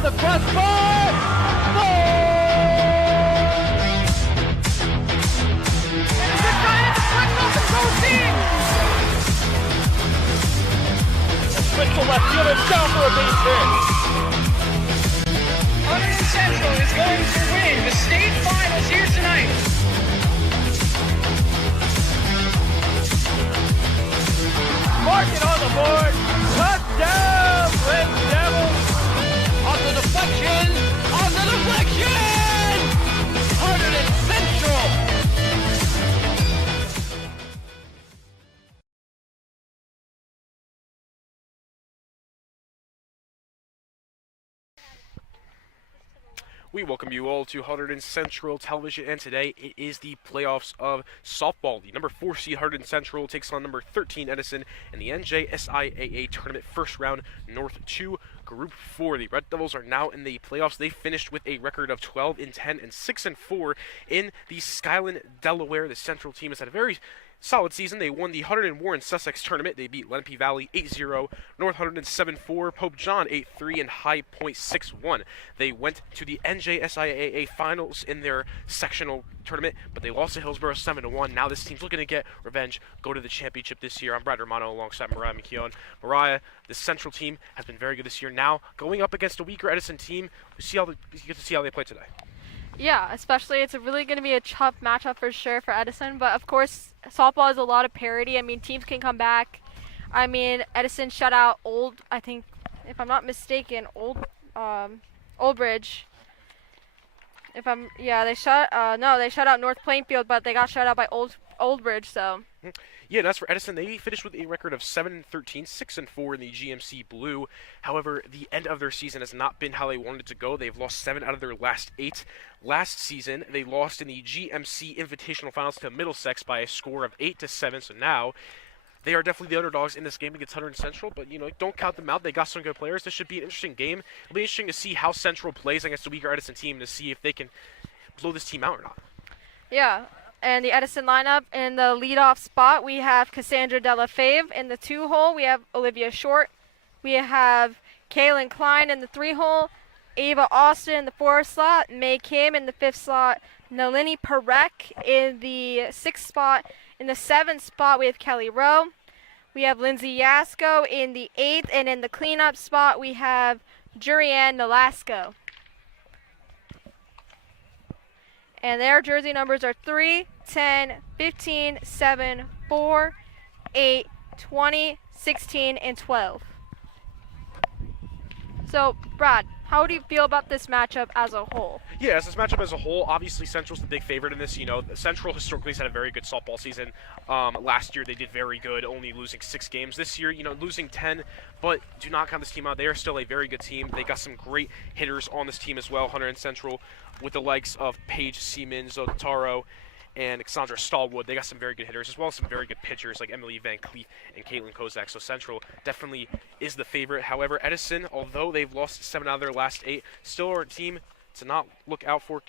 off the crossbar. Goal! And the Giants flipped off the proceed. Switch to left field and down for a base hit. Hunterdon Central is going to win the state finals here tonight. Mark it on the board. Touchdown, Red Devils. On the deflection. On the deflection. Hunterdon Central. We welcome you all to Hunterdon Central Television, and today it is the playoffs of softball. The number 4 seed Hunterdon Central takes on number 13 Edison in the NJSIAA Tournament First Round North 2 Group 4. The Red Devils are now in the playoffs. They finished with a record of 12-10 and 6-4 in the Skyland, Delaware. The Central team has had a very solid season. They won the Hunterdon Warren Sussex Tournament. They beat Lenape Valley 8-0, North Hunterdon 7-4, Pope John 8-3, and High Point 6-1. They went to the NJSIAA Finals in their sectional tournament, but they lost to Hillsborough 7-1. Now this team's looking to get revenge, go to the championship this year. I'm Brad Romano alongside Mariah McKeown. Mariah, the Central team has been very good this year. Now going up against a weaker Edison team, you get to see how they play today. Yeah, especially it's really going to be a tough matchup for sure for Edison. But of course, softball has a lot of parity. I mean, teams can come back. I mean, Edison shut out I think, if I'm not mistaken, Old Bridge. They shut out North Plainfield, but they got shut out by Old Bridge. So. Yeah, and as for Edison, they finished with a record of 7-13, 6-4 in the GMC Blue. However, the end of their season has not been how they wanted it to go. They've lost 7 out of their last 8. Last season, they lost in the GMC Invitational Finals to Middlesex by a score of 8-7. So now, they are definitely the underdogs in this game against Hunterdon Central. But, don't count them out. They got some good players. This should be an interesting game. It'll be interesting to see how Central plays against the weaker Edison team to see if they can blow this team out or not. Yeah. And the Edison lineup, in the leadoff spot, we have Cassandra Delafave. In the 2-hole, we have Olivia Short. We have Kaylin Klein in the 3-hole. Ava Austin in the 4th slot. May Kim in the 5th slot. Nalini Parek in the 6th spot. In the 7th spot, we have Kelly Rowe. We have Lindsay Yasko in the 8th. And in the cleanup spot, we have Jurianne Nolasco. And their jersey numbers are 3, 10, 15, 7, 4, 8, 20, 16, and 12. So, Brad, how do you feel about this matchup as a whole? Yeah, as this matchup as a whole, obviously Central's the big favorite in this. Central historically has had a very good softball season. Last year they did very good, only losing 6 games. This year, losing 10, but do not count this team out. They are still a very good team. They got some great hitters on this team as well, Hunterdon Central, with the likes of Paige Siemens, Otaro, and Cassandra Stallwood. They got some very good hitters, as well as some very good pitchers like Emily Van Cleef and Caitlin Kozak. So Central definitely is the favorite. However, Edison, although they've lost 7 out of their last 8, still are a team to look out for.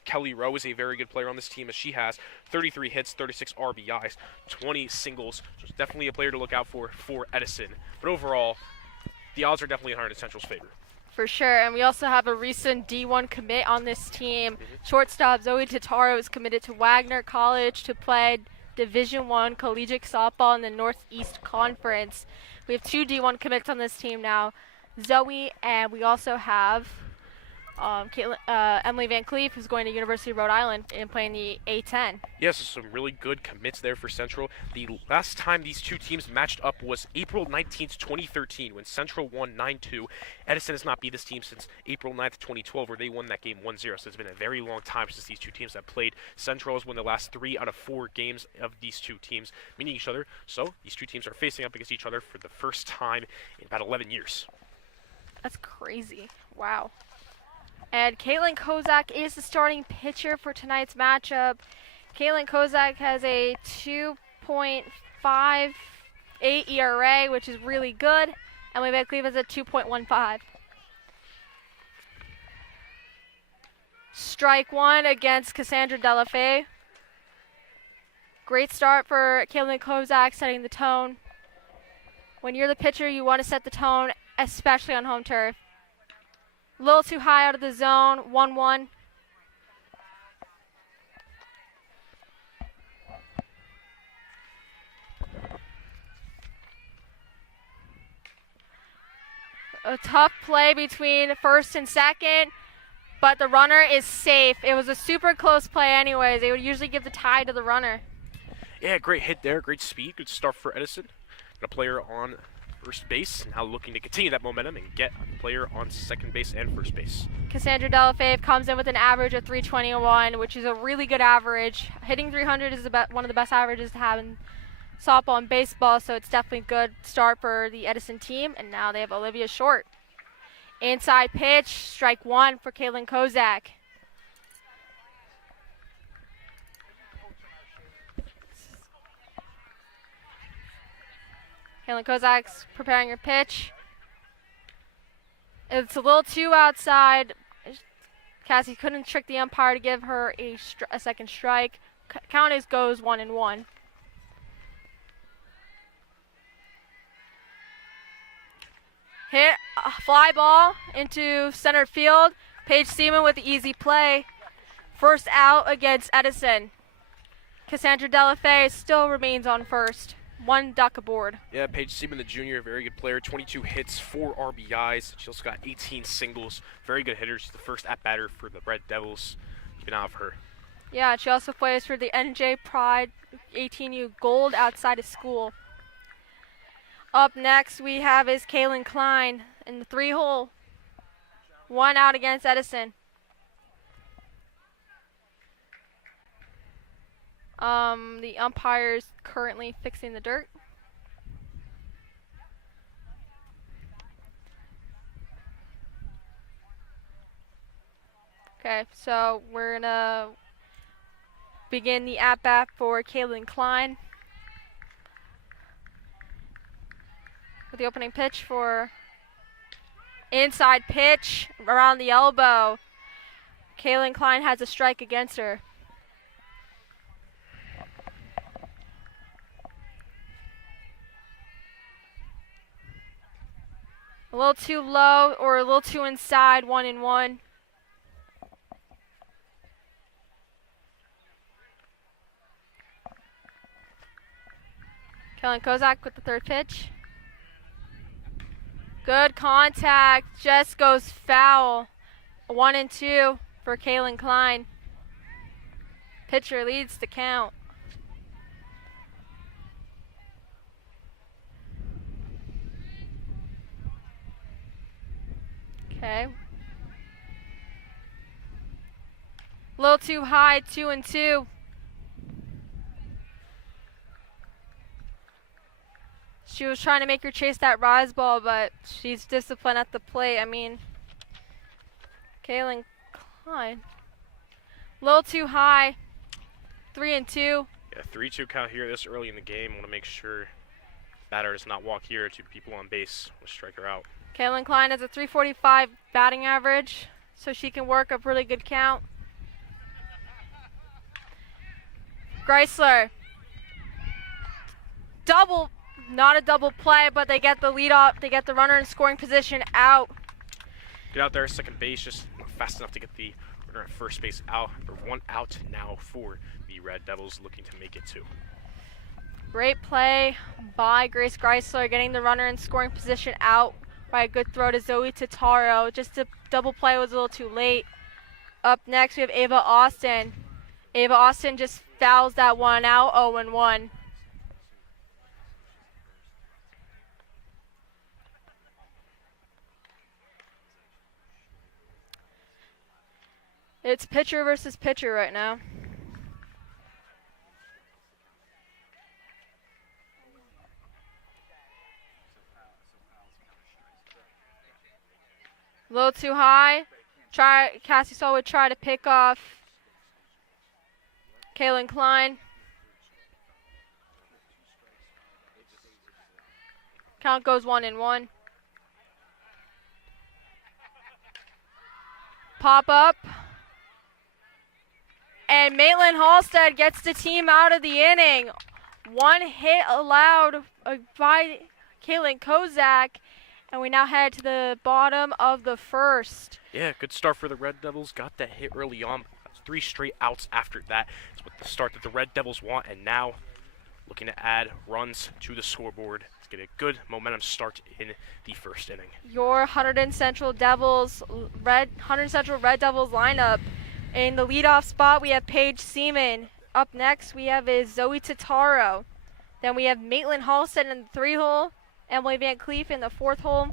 Kelly Rowe is a very good player on this team, as she has 33 hits, 36 RBIs, 20 singles. So it's definitely a player to look out for Edison. But overall, the odds are definitely in Hunterdon Central's favor. For sure, and we also have a recent D1 commit on this team. Shortstop Zoe Totaro is committed to Wagner College to play Division I collegiate softball in the Northeast Conference. We have 2 D1 commits on this team now, Zoe, and we also have Emily Van Cleef, who's going to University of Rhode Island and playing the A10. Yes, some really good commits there for Central. The last time these two teams matched up was April 19th, 2013, when Central won 9-2. Edison has not beat this team since April 9th, 2012, where they won that game 1-0. So it's been a very long time since these two teams have played. Central has won the last 3 out of 4 games of these two teams meeting each other. So these two teams are facing up against each other for the first time in about 11 years. That's crazy. Wow. And Caitlin Kozak is the starting pitcher for tonight's matchup. Caitlin Kozak has a 2.58 ERA, which is really good. Emily Van Cleef has a 2.15. Strike 1 against Cassandra Delafay. Great start for Caitlin Kozak, setting the tone. When you're the pitcher, you want to set the tone, especially on home turf. A little too high out of the zone. 1-1. A tough play between first and second, but the runner is safe. It was a super close play anyways. They would usually give the tie to the runner. Yeah, great hit there, great speed, good start for Edison. Got a player on first base, now looking to continue that momentum and get a player on second base and first base. Cassandra Delafave comes in with an average of 321, which is a really good average. Hitting 300 is one of the best averages to have in softball and baseball, so it's definitely a good start for the Edison team. And now they have Olivia Short. Inside pitch, strike one for Kaylin Kozak. Kaylin Kozak's preparing her pitch. It's a little too outside. Cassie couldn't trick the umpire to give her a second strike. Count is goes 1-1. Hit a fly ball into center field. Paige Seaman with the easy play. First out against Edison. Cassandra Delafay still remains on first. One duck aboard. Yeah, Paige Seaman, the junior, very good player. 22 hits, 4 RBIs. She also got 18 singles. Very good hitter. She's the first at-batter for the Red Devils. Keep an eye out for her. Yeah, she also plays for the NJ Pride 18U Gold outside of school. Up next we have is Kaylin Klein in the 3-hole. One out against Edison. The umpire's currently fixing the dirt. Okay, so we're gonna begin the at-bat for Kaylin Klein. With the opening pitch for inside pitch around the elbow. Kaylin Klein has a strike against her. A little too low or a little too inside, 1-1. Kaylin Kozak with the third pitch. Good contact, just goes foul. 1-2 for Kaylin Klein. Pitcher leads the count. Okay. A little too high, 2-2. She was trying to make her chase that rise ball, but she's disciplined at the plate. I mean, Kaylin Klein. A little too high, 3-2. Yeah, 3-2 count here this early in the game. Want to make sure batter does not walk here. 2 people on base. We'll strike her out. Kaylin Klein has a 345 batting average, so she can work a really good count. Greisler. Double, not a double play, but they get the lead off. They get the runner in scoring position out. Get out there, second base, just not fast enough to get the runner at first base out. Or 1 out now for the Red Devils, looking to make it 2. Great play by Grace Greisler, getting the runner in scoring position out by a good throw to Zoe Totaro. Just the double play was a little too late. Up next, we have Ava Austin. Ava Austin just fouls that one out, 0-1. It's pitcher versus pitcher right now. A little too high. Cassie Saul would try to pick off Kaylin Klein. Count goes 1-1. Pop up. And Maitland Halstead gets the team out of the inning. 1 hit allowed by Kaylin Kozak. And we now head to the bottom of the first. Yeah, good start for the Red Devils. Got that hit early on. That's 3 straight outs after that. It's what the start that the Red Devils want, and now looking to add runs to the scoreboard. Let's get a good momentum start in the first inning. Your Hunterdon Central Red Devils lineup. In the leadoff spot, we have Paige Seaman. Up next, we have Zoe Totaro. Then we have Maitland Halstead in the 3-hole, Emily Van Cleef in the 4th hole.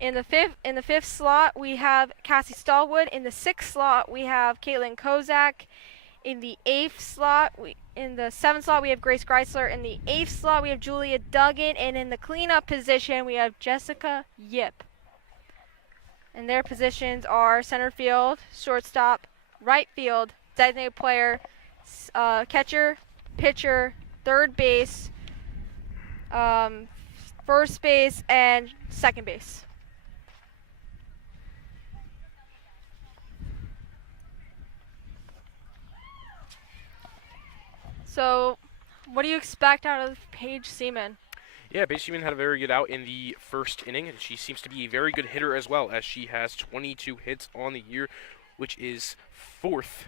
In the fifth slot, we have Cassie Stallwood. In the 6th slot, we have Caitlin Kozak. In the 7th slot, we have Grace Greisler. In the 8th slot, we have Julia Duggan. And in the cleanup position, we have Jessica Yip. And their positions are center field, shortstop, right field, designated player, catcher, pitcher, third base, first base, and second base. So, what do you expect out of Paige Seaman? Yeah, Paige Seaman had a very good out in the first inning, and she seems to be a very good hitter as well, as she has 22 hits on the year, which is 4th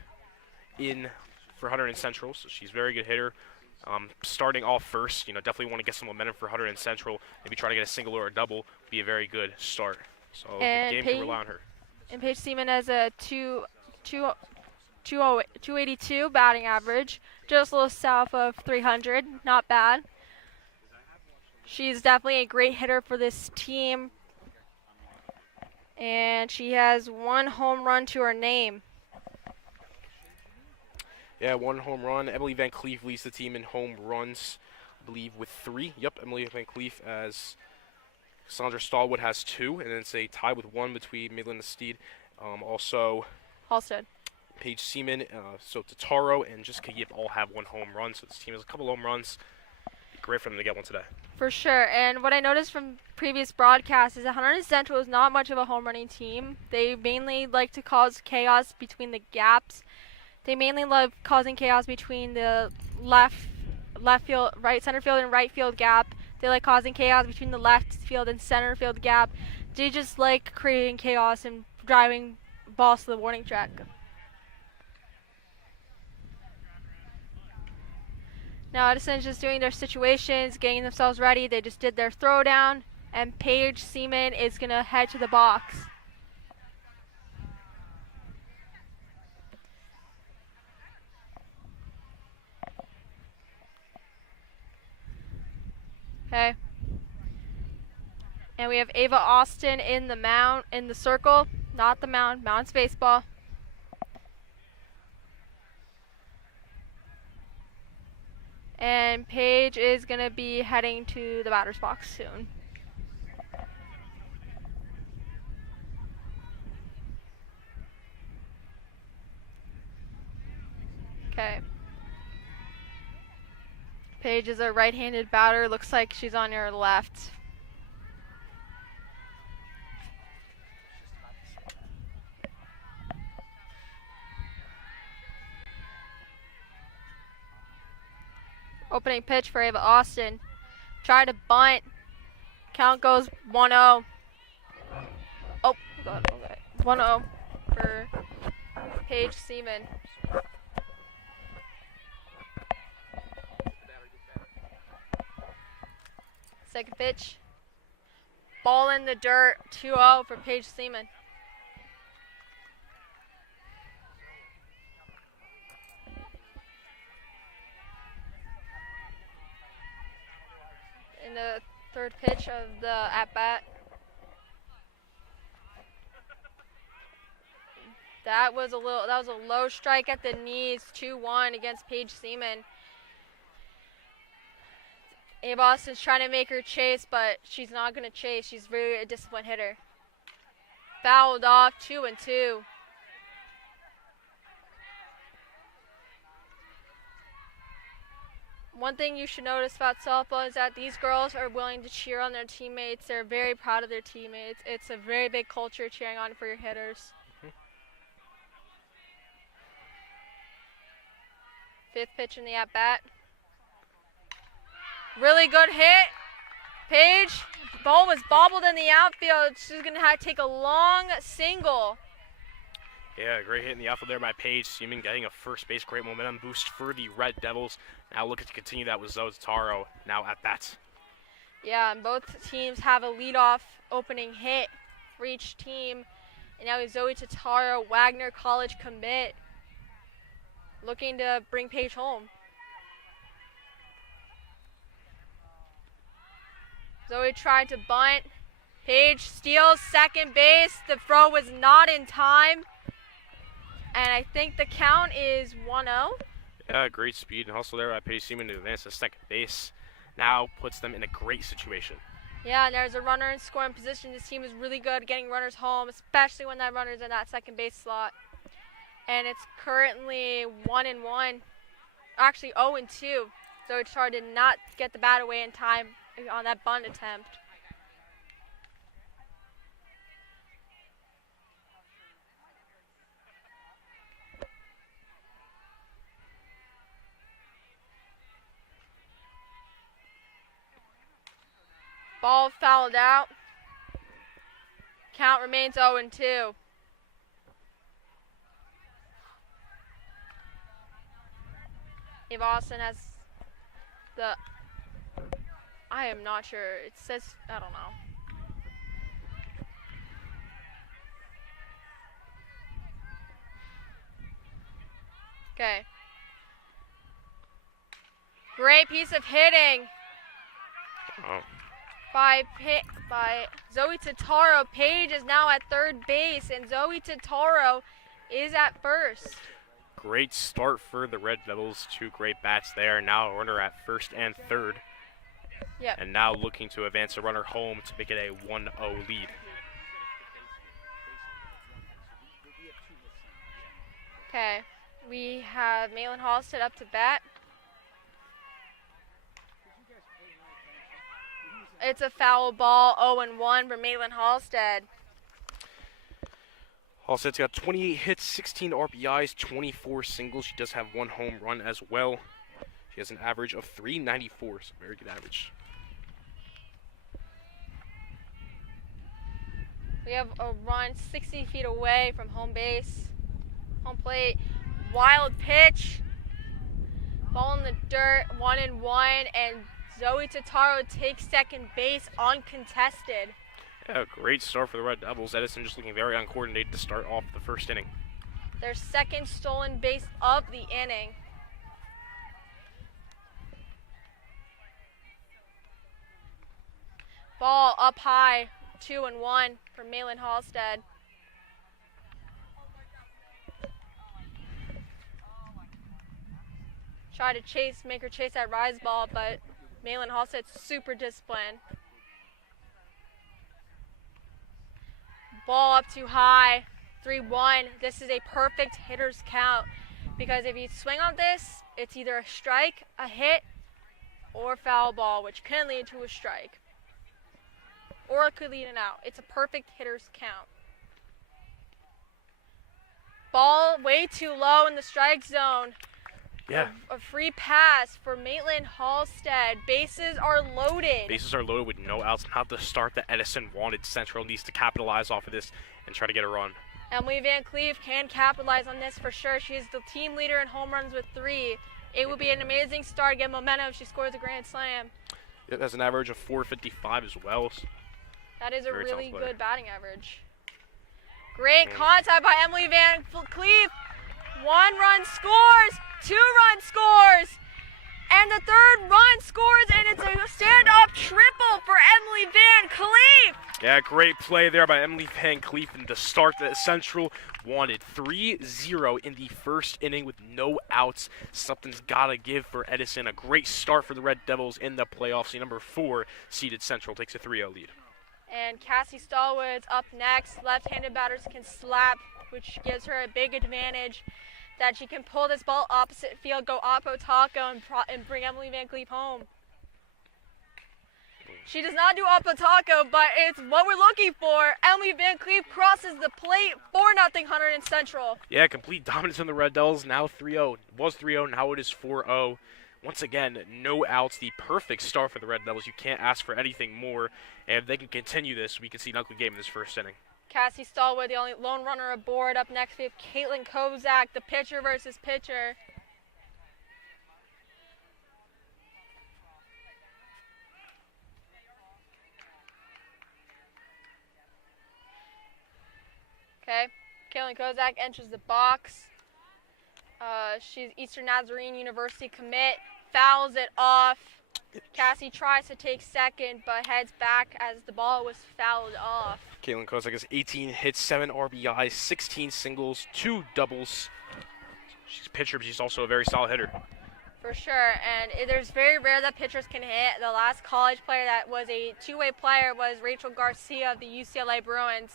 for Hunterdon Central. So she's a very good hitter. Starting off first, definitely want to get some momentum for Hunterdon Central. Maybe try to get a single or a double would be a very good start. So the game can rely on her. And Paige Seaman has a 282 batting average, just a little south of 300. Not bad. She's definitely a great hitter for this team. And she has 1 home run to her name. Yeah, 1 home run. Emily Van Cleef leads the team in home runs, I believe, with 3. Yep, Emily Van Cleef, as Cassandra Stallwood has 2, and then it's a tie with 1 between Maitland Steed. Also, Halstead. Paige Seaman, so Totaro and Jessica Yip all have 1 home run. So this team has a couple home runs. Be great for them to get one today. For sure. And what I noticed from previous broadcasts is that Hunterdon Central is not much of a home running team. They mainly like to cause chaos between the gaps. They mainly love causing chaos between the left field, center field, and right field gap. They like causing chaos between the left field and center field gap. They just like creating chaos and driving balls to the warning track. Now Edison's just doing their situations, getting themselves ready. They just did their throwdown, and Paige Seaman is going to head to the box. Okay. And we have Ava Austin in the circle, not the mound. Mound's baseball. And Paige is going to be heading to the batter's box soon. Okay. Paige is a right-handed batter. Looks like she's on your left. Opening pitch for Ava Austin. Try to bunt. Count goes 1-0. Oh, God, okay. 1-0 for Paige Seaman. Second pitch. Ball in the dirt. 2-0 for Paige Seaman. In the third pitch of the at-bat. That was a low strike at the knees, 2-1 against Paige Seaman. Ava Austin's trying to make her chase, but she's not going to chase. She's really a disciplined hitter. Fouled off, 2-2. One thing you should notice about softball is that these girls are willing to cheer on their teammates. They're very proud of their teammates. It's a very big culture cheering on for your hitters. Fifth pitch in the at-bat. Really good hit. Paige, ball was bobbled in the outfield. She's going to have to take a long single. Yeah, great hit in the outfield there by Paige. Seaman getting a first base. Great momentum boost for the Red Devils. Now looking to continue that with Zoe Taro now at bats. Yeah, and both teams have a leadoff opening hit for each team. And now Zoe Totaro, Wagner College commit, looking to bring Paige home. Zoe tried to bunt. Paige steals second base. The throw was not in time. And I think the count is 1-0. Yeah, great speed and hustle there by Paige Seaman to advance to second base. Now puts them in a great situation. Yeah, and there's a runner in scoring position. This team is really good at getting runners home, especially when that runner's in that second base slot. And it's currently 1-1. Actually 0-2. Zoe Totaro did not get the bat away in time on that bunt attempt. Ball fouled out. Count remains 0-2. Eve Austin has the... I am not sure. It says... I don't know. Okay. Great piece of hitting. Oh. By Zoe Totaro. Paige is now at third base, and Zoe Totaro is at first. Great start for the Red Devils. Two great bats there. Now a runner at first and third. Yep. And now looking to advance a runner home to make it a 1-0 lead. Okay. We have Maitland Halstead up to bat. It's a foul ball, 0-1 for Maitland Halstead. Halstead's got 28 hits, 16 RBIs, 24 singles. She does have one home run as well. She has an average of .394, so very good average. We have a run 60 feet away from home base. Home plate, wild pitch. Ball in the dirt, 1-1, and Zoe Totaro takes second base uncontested. Yeah, great start for the Red Devils. Edison just looking very uncoordinated to start off the first inning. Their second stolen base of the inning. Ball up high, 2-1 for Maitland Halstead. Try to make her chase that rise ball, but Maitland Halstead's super disciplined. Ball up too high, 3-1. This is a perfect hitter's count because if you swing on this, it's either a strike, a hit, or foul ball, which can lead to a strike. Or it could lead an out. It's a perfect hitter's count. Ball way too low in the strike zone. Yeah. A free pass for Maitland Halstead. Bases are loaded. Bases are loaded with no outs. Not the start that Edison wanted. Central needs to capitalize off of this and try to get a run. Emily Van Cleve can capitalize on this for sure. She is the team leader in home runs with 3. It would be an amazing start, get momentum if she scores a grand slam. It has an average of .455 as well. That is a Very really talented player. good batting average. Great contact by Emily Van Cleve. 1 run scores, 2 run scores, and the 3rd run scores, and it's a stand-up triple for Emily Van Cleve. Yeah, great play there by Emily Van Cleef in the start that Central wanted. 3-0 in the first inning with no outs. Something's got to give for Edison. A great start for the Red Devils in the playoffs. The number 4 seeded Central takes a 3-0 lead. And Cassie Stallwood's up next. Left-handed batters can slap, which gives her a big advantage that she can pull this ball opposite field, go oppo taco, and bring Emily Van Cleef home. She does not do oppo taco, but it's what we're looking for. Emily Van Cleef crosses the plate, 4-0 Hunterdon Central. Yeah, complete dominance on the Red Devils. Now 3-0. It was 3-0, now it is 4-0. Once again, no outs, the perfect start for the Red Devils. You can't ask for anything more, and if they can continue this, we can see an ugly game in this first inning. Cassie Stallwood, the only lone runner aboard. Up next, we have Caitlin Kozak, the pitcher versus pitcher. Okay, Caitlin Kozak enters the box. She's Eastern Nazarene University commit, fouls it off. Cassie tries to take second, but heads back as the ball was fouled off. Caitlin Kozak has 18 hits, 7 RBIs, 16 singles, 2 doubles. She's a pitcher, but she's also a very solid hitter. For sure, and there's very rare that pitchers can hit. The last college player that was a two-way player was Rachel Garcia of the UCLA Bruins.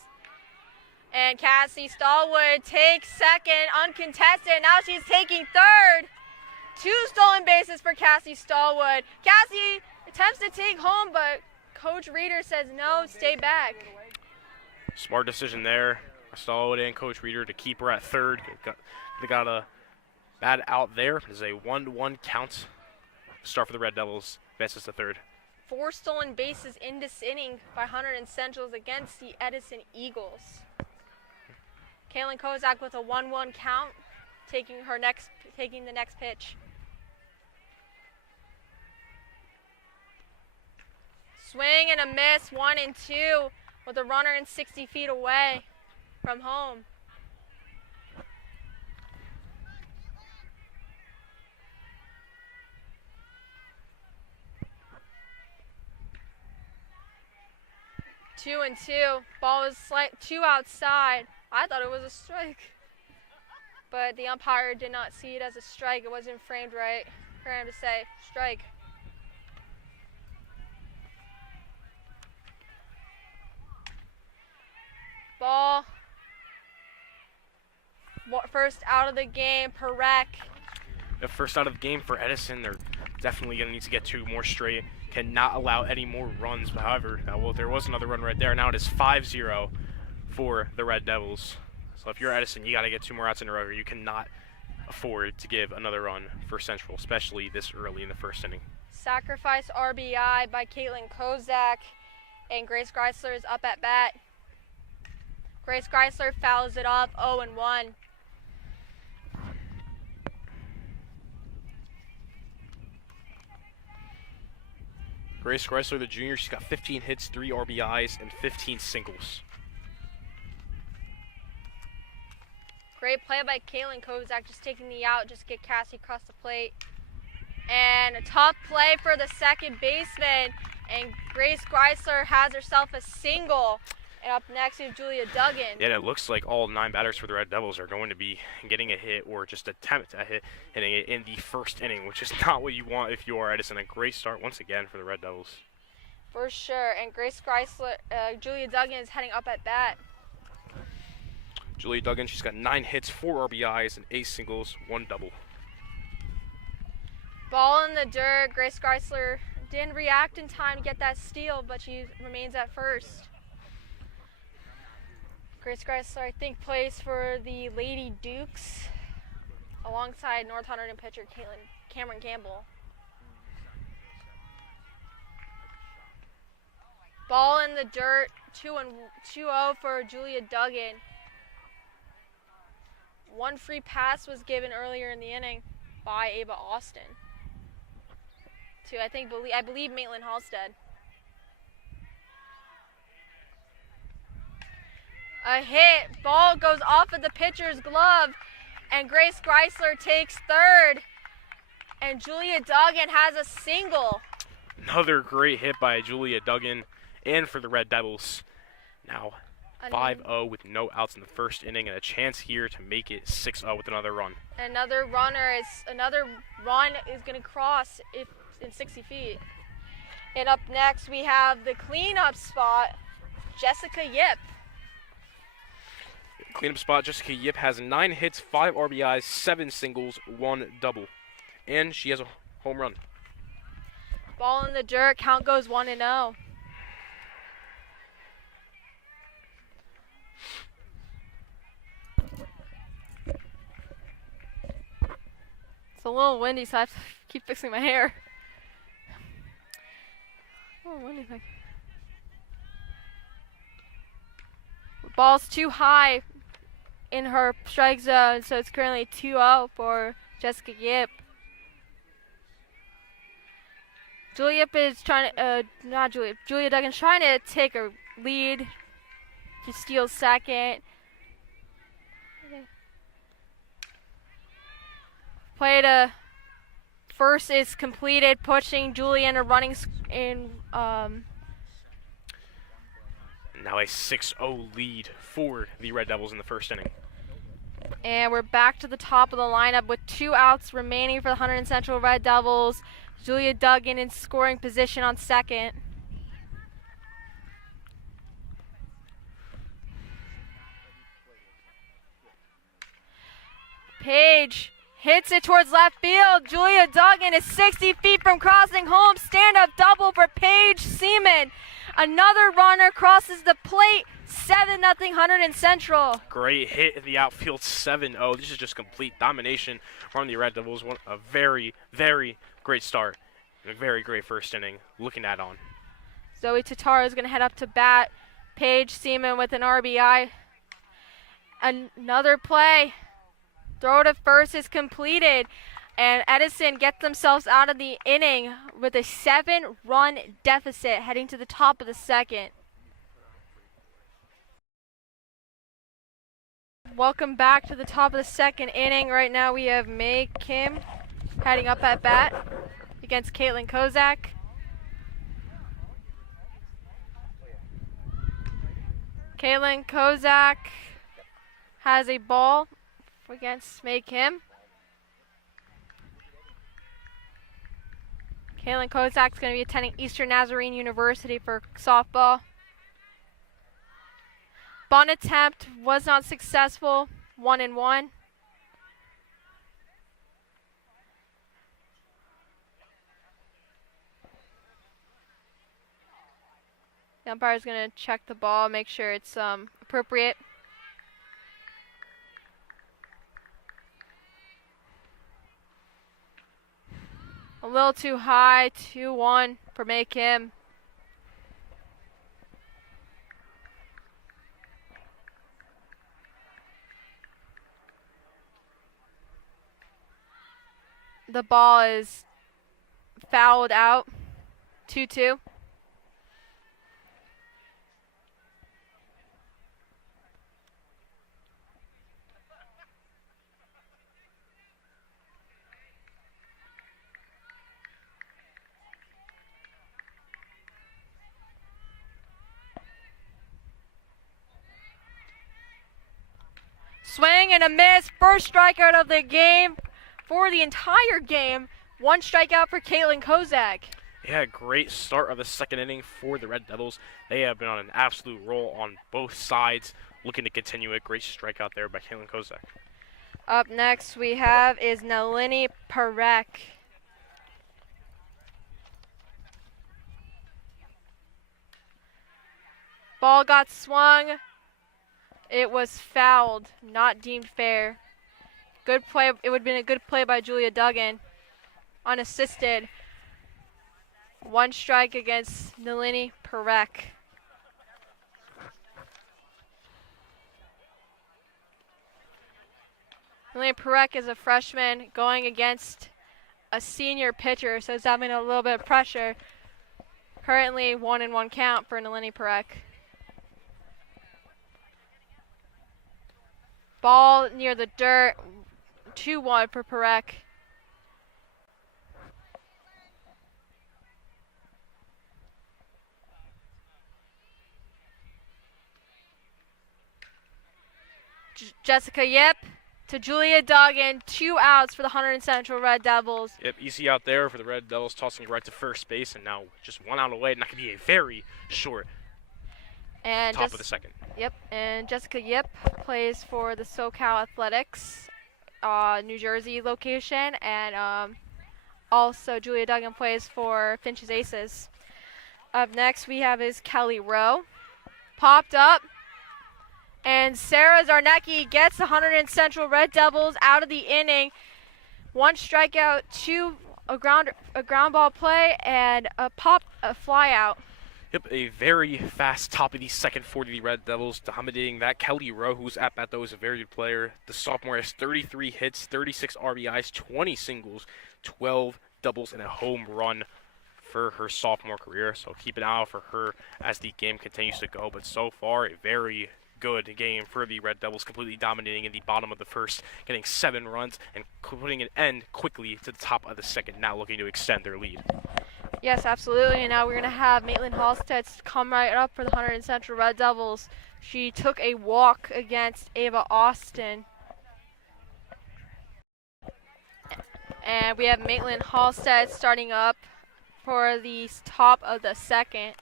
And Cassie Stallwood takes second, uncontested. Now she's taking third. 2 stolen bases for Cassie Stallwood. Cassie attempts to take home, but Coach Reeder says no, stay back. Smart decision there. Stallwood and Coach Reeder to keep her at third. They got a bad out there. There's a 1-1 count. Start for the Red Devils. Advances to third. 4 stolen bases in this inning by Hunterdon Centrals against the Edison Eagles. Caitlin Kozak with a 1-1 count, taking the next pitch. Swing and a miss, 1-2, with a runner in 60 feet away from home. Two and two. Ball was 2 outside. I thought it was a strike, but the umpire did not see it as a strike. It wasn't framed right for him to say strike. Ball. First out of the game, Perek. The first out of the game for Edison. They're definitely going to need to get 2 more straight. Cannot allow any more runs. However, there was another run right there. Now it is 5-0 for the Red Devils. So if you're Edison, you got to get 2 more outs in a row. You cannot afford to give another run for Central, especially this early in the first inning. Sacrifice RBI by Caitlin Kozak, and Grace Greisler is up at bat. Grace Greisler fouls it off, 0-1. Grace Greisler, the junior, she's got 15 hits, 3 RBIs, and 15 singles. Great play by Caitlin Kozak, just taking the out, just get Cassie across the plate. And a tough play for the second baseman, and Grace Greisler has herself a single. And up next is Julia Duggan. Yeah, it looks like all 9 batters for the Red Devils are going to be getting a hit or just attempt a hit, hitting it in the first inning, which is not what you want if you are Edison. A great start once again for the Red Devils. For sure, and Grace Greisler, Julia Duggan is heading up at bat. Julia Duggan, she's got 9 hits, 4 RBIs, and 8 singles, 1 double. Ball in the dirt. Grace Greisler didn't react in time to get that steal, but she remains at first. Grace Greisler, I think, plays for the Lady Dukes alongside North Hunterdon pitcher Cameron Campbell. Ball in the dirt, 2-0 for Julia Duggan. 1 free pass was given earlier in the inning by Ava Austin to, I believe Maitland Halstead. A hit, ball goes off of the pitcher's glove, and Grace Greisler takes third, and Julia Duggan has a single. Another great hit by Julia Duggan, and for the Red Devils. Now 5-0 with no outs in the first inning, and a chance here to make it 6-0 with another run. Another run is going to cross in 60 feet. And up next we have the cleanup spot, Jessica Yip. Cleanup spot, Jessica Yip has 9 hits, 5 RBIs, 7 singles, 1 double. And she has a home run. Ball in the dirt, count goes 1-0. It's a little windy, so I have to Keep fixing my hair. Oh, what do you think? Ball's too high in her strike zone, so it's currently 2-0 for Jessica Yip. Julia is trying to, Julia Duggan's trying to take a lead. She steals second. Play to first is completed, pushing Julia in a running Now a 6-0 lead for the Red Devils in the first inning. And we're back to the top of the lineup with 2 outs remaining for the Hunterdon Central Red Devils. Julia Duggan in scoring position on second. Page hits it towards left field. Julia Duggan is 60 feet from crossing home. Stand-up double for Paige Seaman. Another runner crosses the plate. 7-0 Hunterdon Central. Great hit in the outfield, 7-0. This is just complete domination from the Red Devils. A very, very great start and a very great first inning. Looking at on. Zoe Tataro is going to head up to bat. Paige Seaman with an RBI. Another play. Throw to first is completed. And Edison gets themselves out of the inning with a 7-run deficit heading to the top of the second. Welcome back to the top of the second inning. Right now we have May Kim heading up at bat against Caitlin Kozak. Caitlin Kozak has a ball against May Kim. Caitlin Kozak is going to be attending Eastern Nazarene University for softball. Bunt attempt was not successful, 1-1. The umpire is going to check the ball, make sure it's appropriate. A little too high, 2-1 for May Kim. The ball is fouled out, 2-2. Swing and a miss, first strikeout of the game for the entire game. 1 strikeout for Caitlin Kozak. Yeah, great start of the second inning for the Red Devils. They have been on an absolute roll on both sides, looking to continue it. Great strikeout there by Caitlin Kozak. Up next we have is Nalini Parek. Ball got swung. It was fouled, not deemed fair. Good play. It would have been a good play by Julia Duggan. Unassisted. 1 strike against Nalini Parek. Nalini Parek is a freshman going against a senior pitcher, so it's having a little bit of pressure. Currently 1-1 count for Nalini Parek. Ball near the dirt, 2-1 for Parek. Jessica Yip to Julia Duggan, 2 outs for the Hunterdon Central Red Devils. Yep, easy out there for the Red Devils, tossing it right to first base, and now just 1 out away, and that could be a very short And top of the second. Yep, and Jessica Yip plays for the SoCal Athletics, New Jersey location, and also Julia Duggan plays for Finch's Aces. Up next we have is Kelly Rowe. Popped up, and Sarah Zarnecki gets the Hunterdon Central Red Devils out of the inning. 1 strikeout, 2 a ground ball play and a fly out. Yep, a very fast top of the second for the Red Devils, dominating that. Kelly Rowe, who's at bat though, is a very good player. The sophomore has 33 hits, 36 RBIs, 20 singles, 12 doubles, and a home run for her sophomore career. So keep an eye out for her as the game continues to go. But so far, a very good game for the Red Devils, completely dominating in the bottom of the first, getting 7 runs and putting an end quickly to the top of the second, now looking to extend their lead. Yes, absolutely. And now we're going to have Maitland Halstead come right up for the Hunterdon Central Red Devils. She took a walk against Ava Austin. And we have Maitland Halstead starting up for the top of the second.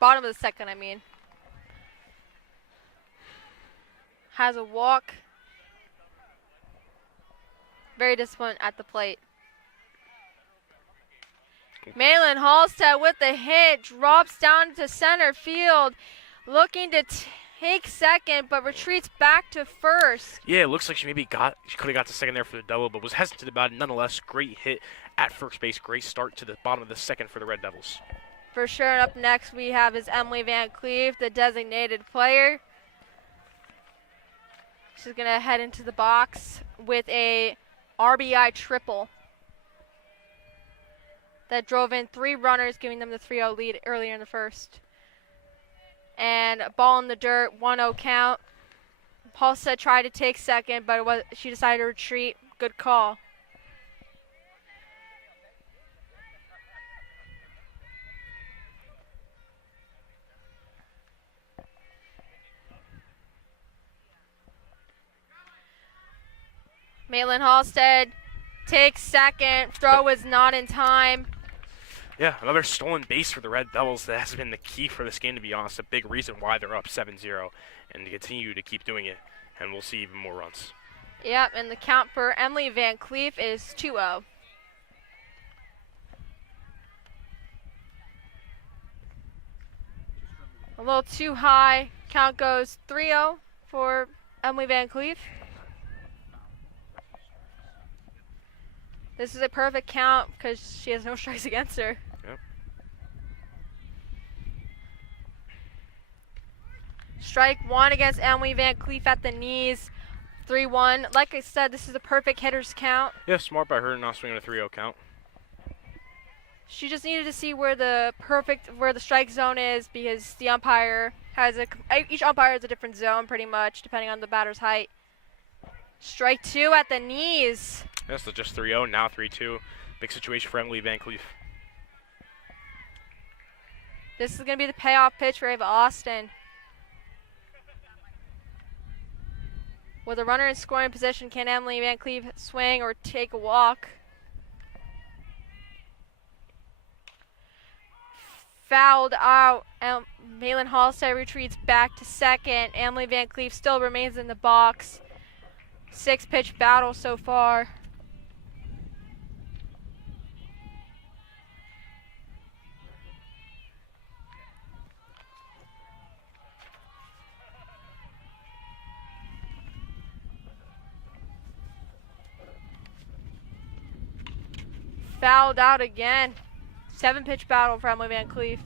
Bottom of the second, I mean. Has a walk. Very disciplined at the plate. Maitland Halstead with the hit, drops down to center field, looking to take second, but retreats back to first. Yeah, it looks like she could have got to second there for the double, but was hesitant about it. Nonetheless, great hit at first base. Great start to the bottom of the second for the Red Devils. For sure. And up next we have is Emily Van Cleve, the designated player. She's going to head into the box with a RBI triple that drove in 3 runners, giving them the 3-0 lead earlier in the first. And a ball in the dirt, 1-0 count. Halstead tried to take second, but she decided to retreat. Good call. Maitland Halstead takes second. Throw was not in time. Yeah, another stolen base for the Red Devils. That has been the key for this game, to be honest. A big reason why they're up 7-0, and to continue to keep doing it, and we'll see even more runs. Yep, and the count for Emily Van Cleef is 2-0. A little too high. Count goes 3-0 for Emily Van Cleef. This is a perfect count because she has no strikes against her. Yep. Strike 1 against Emily Van Cleef at the knees. 3-1. Like I said, this is a perfect hitter's count. Yeah, smart by her not swinging a 3-0 count. She just needed to see where the strike zone is, because the umpire has each umpire has a different zone pretty much depending on the batter's height. Strike 2 at the knees. Yes, so just 3-0, now 3-2. Big situation for Emily Van Cleef. This is going to be the payoff pitch for Ava Austin. With a runner in scoring position, can Emily Van Cleef swing or take a walk? Fouled out. Maitland Halstead retreats back to second. Emily Van Cleef still remains in the box. 6-pitch battle so far. Fouled out again. 7-pitch battle for Emily Van Cleef.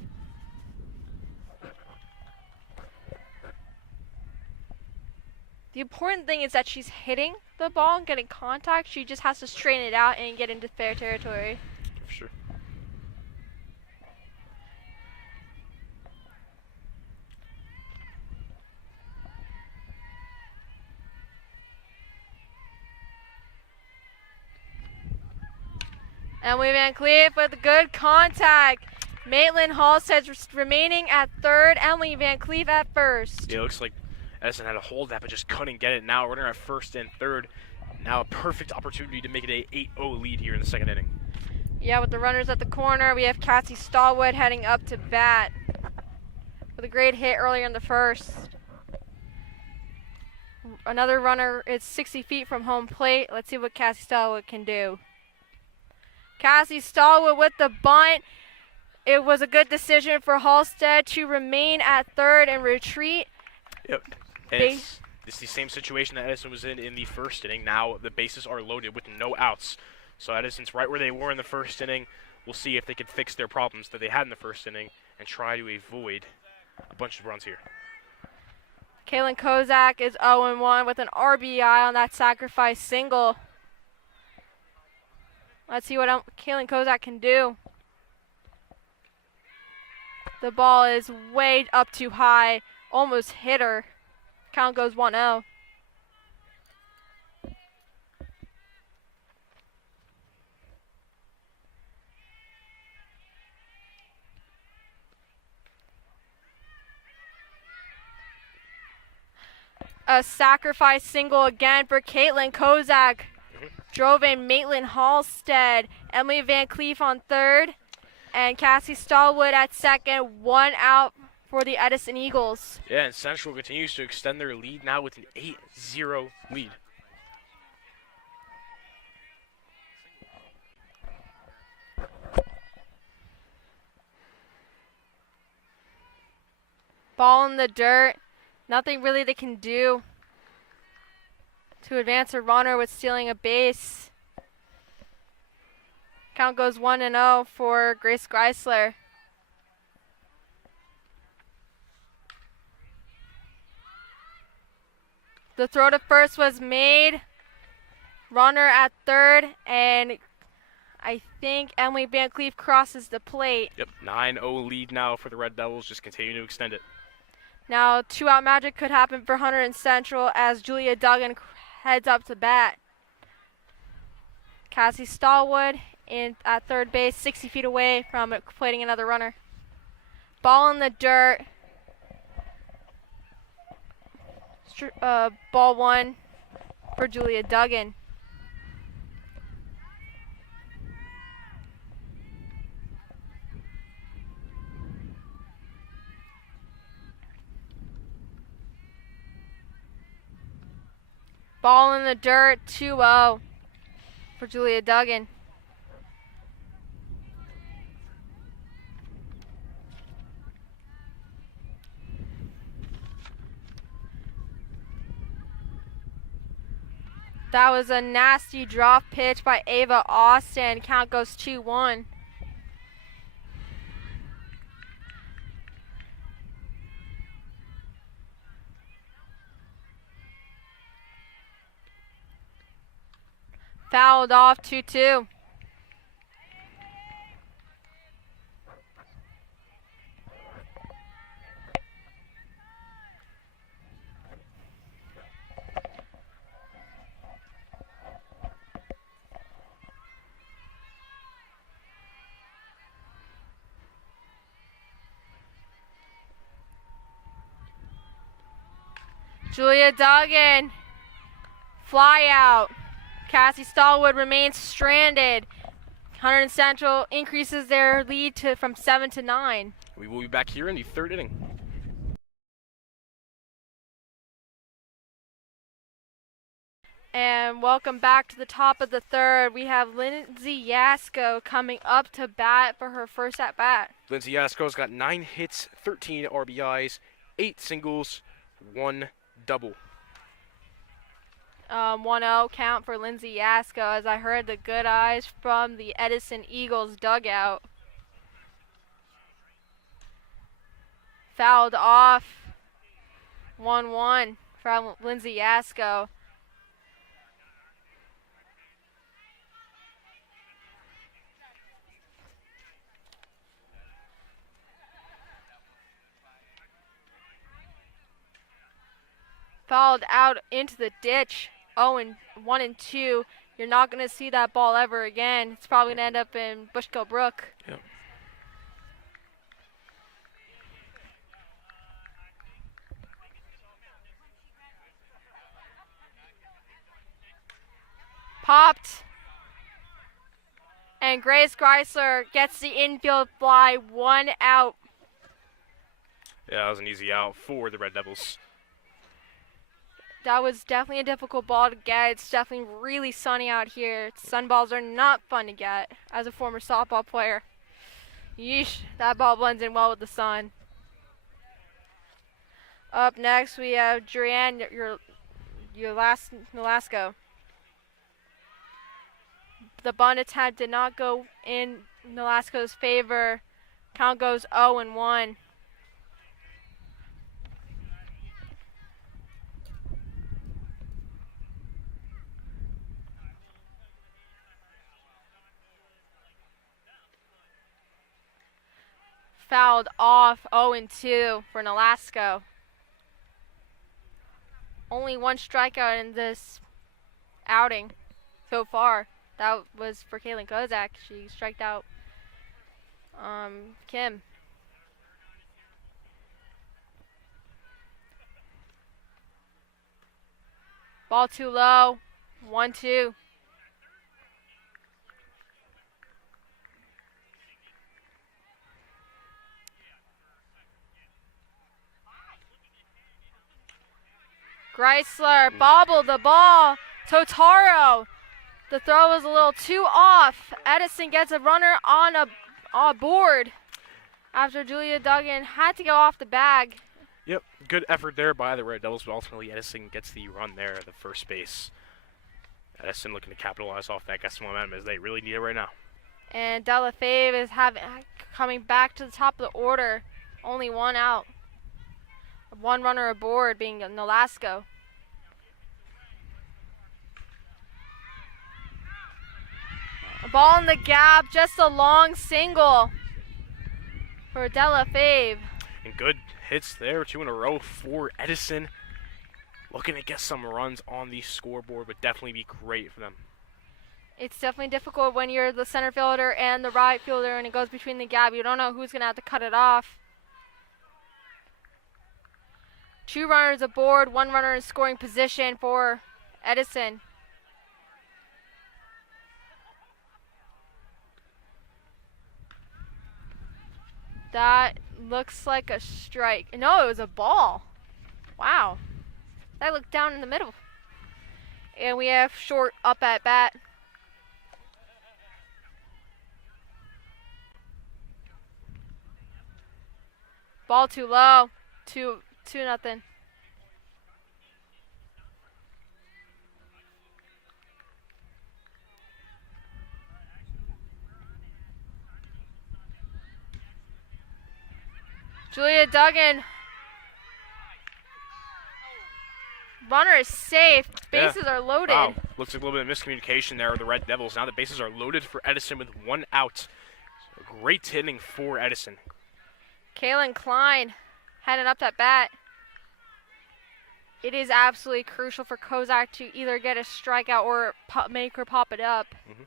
The important thing is that she's hitting the ball and getting contact. She just has to straighten it out and get into fair territory. For sure. Emily Van Cleef with good contact. Maitland Halstead remaining at third. Emily Van Cleef at first. Yeah, it looks like Edison had to hold that, but just couldn't get it. Now runner at first and third. Now a perfect opportunity to make it a 8-0 lead here in the second inning. Yeah, with the runners at the corner, we have Cassie Stallwood heading up to bat with a great hit earlier in the first. Another runner is 60 feet from home plate. Let's see what Cassie Stallwood can do. Cassie Stallwood with the bunt. It was a good decision for Halstead to remain at third and retreat. Yep. And it's the same situation that Edison was in the first inning. Now the bases are loaded with no outs. So Edison's right where they were in the first inning. We'll see if they can fix their problems that they had in the first inning and try to avoid a bunch of runs here. Kalen Kozak is 0-1 with an RBI on that sacrifice single. Let's see what Kalen Kozak can do. The ball is way up too high, almost hit her. Count goes 1-0. A sacrifice single again for Caitlin Kozak. Drove in Maitland Halstead. Emily Van Cleef on third. And Cassie Stallwood at second. 1 out for the Edison Eagles. Yeah, and Central continues to extend their lead now with an 8-0 lead. Ball in the dirt. Nothing really they can do to advance a runner with stealing a base. Count goes 1-0 for Grace Greisler. The throw to first was made. Runner at third, and I think Emily Van Cleef crosses the plate. Yep, 9-0 lead now for the Red Devils, just continue to extend it. Now, 2-out magic could happen for Hunterdon Central as Julia Duggan heads up to bat. Cassie Stallwood at third base, 60 feet away from plating another runner. Ball in the dirt. Ball 1 for Julia Duggan. Ball in the dirt, 2-0 for Julia Duggan. That was a nasty drop pitch by Ava Austin. Count goes 2-1. Fouled off 2-2. Julia Duggan, fly out. Cassie Stallwood remains stranded. Hunterdon Central increases their lead from 7 to 9. We will be back here in the third inning. And welcome back to the top of the third. We have Lindsay Yasko coming up to bat for her first at bat. Lindsay Yasko's got 9 hits, 13 RBIs, 8 singles, 1 double. 1-0 count for Lindsay Yasko as I heard the good eyes from the Edison Eagles dugout. Fouled off. 1-1 from Lindsay Yasko. Fouled out into the ditch. 1 and 2. You're not going to see that ball ever again. It's probably going to end up in Bushkill Brook. Yep. Popped. And Grace Greisler gets the infield fly. 1 out. Yeah, that was an easy out for the Red Devils. That was definitely a difficult ball to get. It's definitely really sunny out here. Sunballs are not fun to get as a former softball player. Yeesh, that ball blends in well with the sun. Up next, we have Jurianne Nolasco. The bunt attempt did not go in Nolasco's favor. Count goes 0-1. Fouled off, 0-2 for Nolasco. Only one strikeout in this outing so far. That was for Kaylin Kozak. She striked out Kim. Ball too low, 1-2. Greisler bobbled the ball. Totaro. The throw was a little too off. Edison gets a runner on a board after Julia Duggan had to go off the bag. Yep, good effort there by the Red Devils, but ultimately Edison gets the run there at the first base. Edison looking to capitalize off that, get some momentum as they really need it right now. And Della Fave is coming back to the top of the order. Only one out. One runner aboard being Nolasco. A ball in the gap, just a long single for Della Fave. And good hits there, 2 in a row for Edison. Looking to get some runs on the scoreboard would definitely be great for them. It's definitely difficult when you're the center fielder and the right fielder and it goes between the gap. You don't know who's going to have to cut it off. 2 runners aboard, 1 runner in scoring position for Edison. That looks like a strike. No, it was a ball. Wow. That looked down in the middle. And we have Short up at bat. Ball too low. 2-0. Julia Duggan. Runner is safe. Bases are loaded. Wow. Looks like a little bit of miscommunication there with the Red Devils. Now the bases are loaded for Edison with 1 out. So great hitting for Edison. Kaylin Klein heading up that bat. It is absolutely crucial for Kozak to either get a strikeout or make her pop it up. Mm-hmm.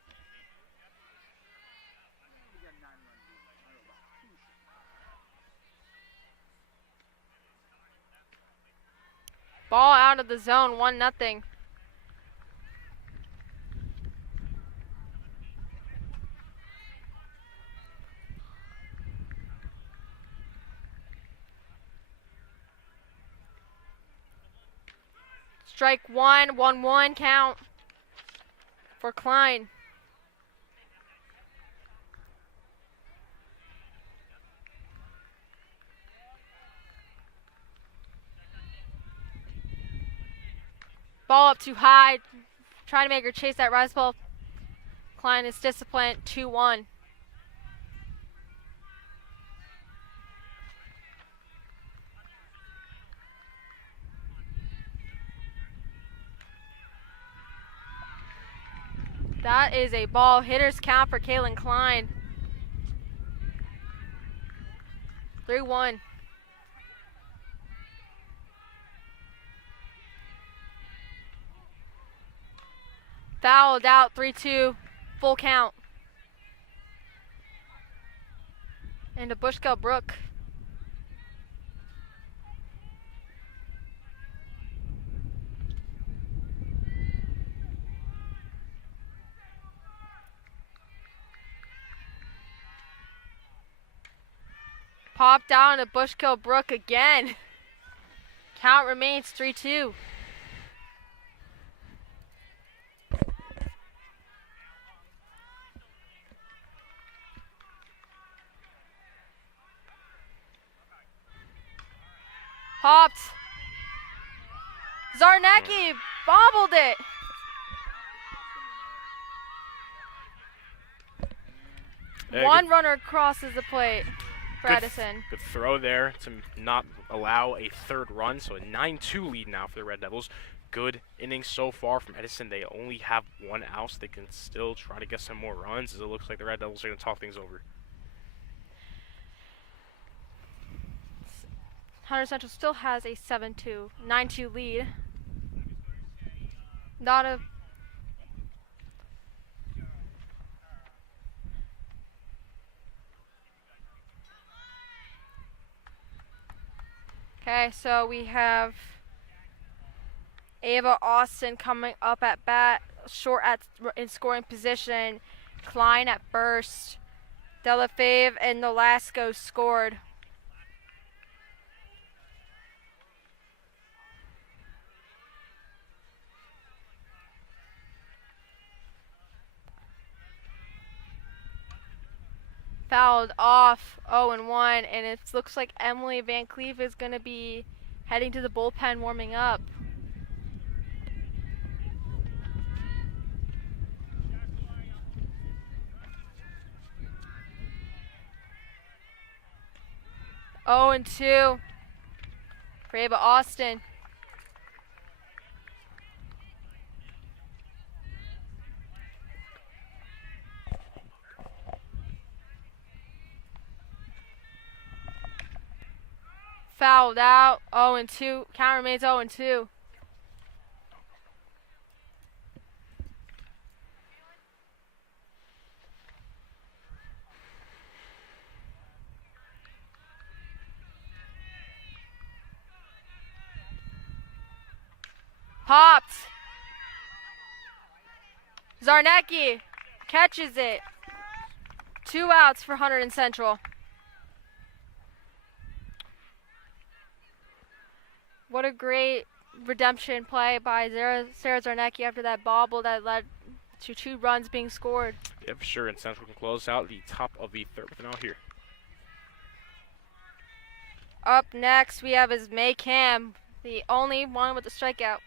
Ball out of the zone, 1-0. Strike 1, 1-1 count for Klein. Ball up too high, trying to make her chase that rise ball. Klein is disciplined, 2-1. That is a ball. Hitters count for Kaylin Klein. 3-1. Fouled out, 3-2, full count. And to Bushkill Brook. Popped down to Bushkill Brook again. Count remains 3-2. Popped. Zarnecki bobbled it. One runner crosses the plate for Good Edison. Good throw there to not allow a third run, so a 9-2 lead now for the Red Devils. Good innings so far from Edison. They only have one out, so they can still try to get some more runs, as it looks like the Red Devils are going to talk things over. Hunterdon Central still has a 9-2 lead. Not a Okay, so we have Ava Austin coming up at bat, short in scoring position. Klein at first. Delafave and Nolasco scored. Fouled off, 0-1, and it looks like Emily Van Cleef is going to be heading to the bullpen warming up. Oh, and 2 for Ava Austin. Fouled out. 0-2. Count remains 0-2. Popped. Zarnecki catches it. 2 outs for Hunterdon Central. What a great redemption play by Sarah Zarnecki after that bobble that led to 2 runs being scored. Yeah, for sure, and Central can close out the top of the third with an out here. Up next, we have is May Cam, the only one with the strikeout.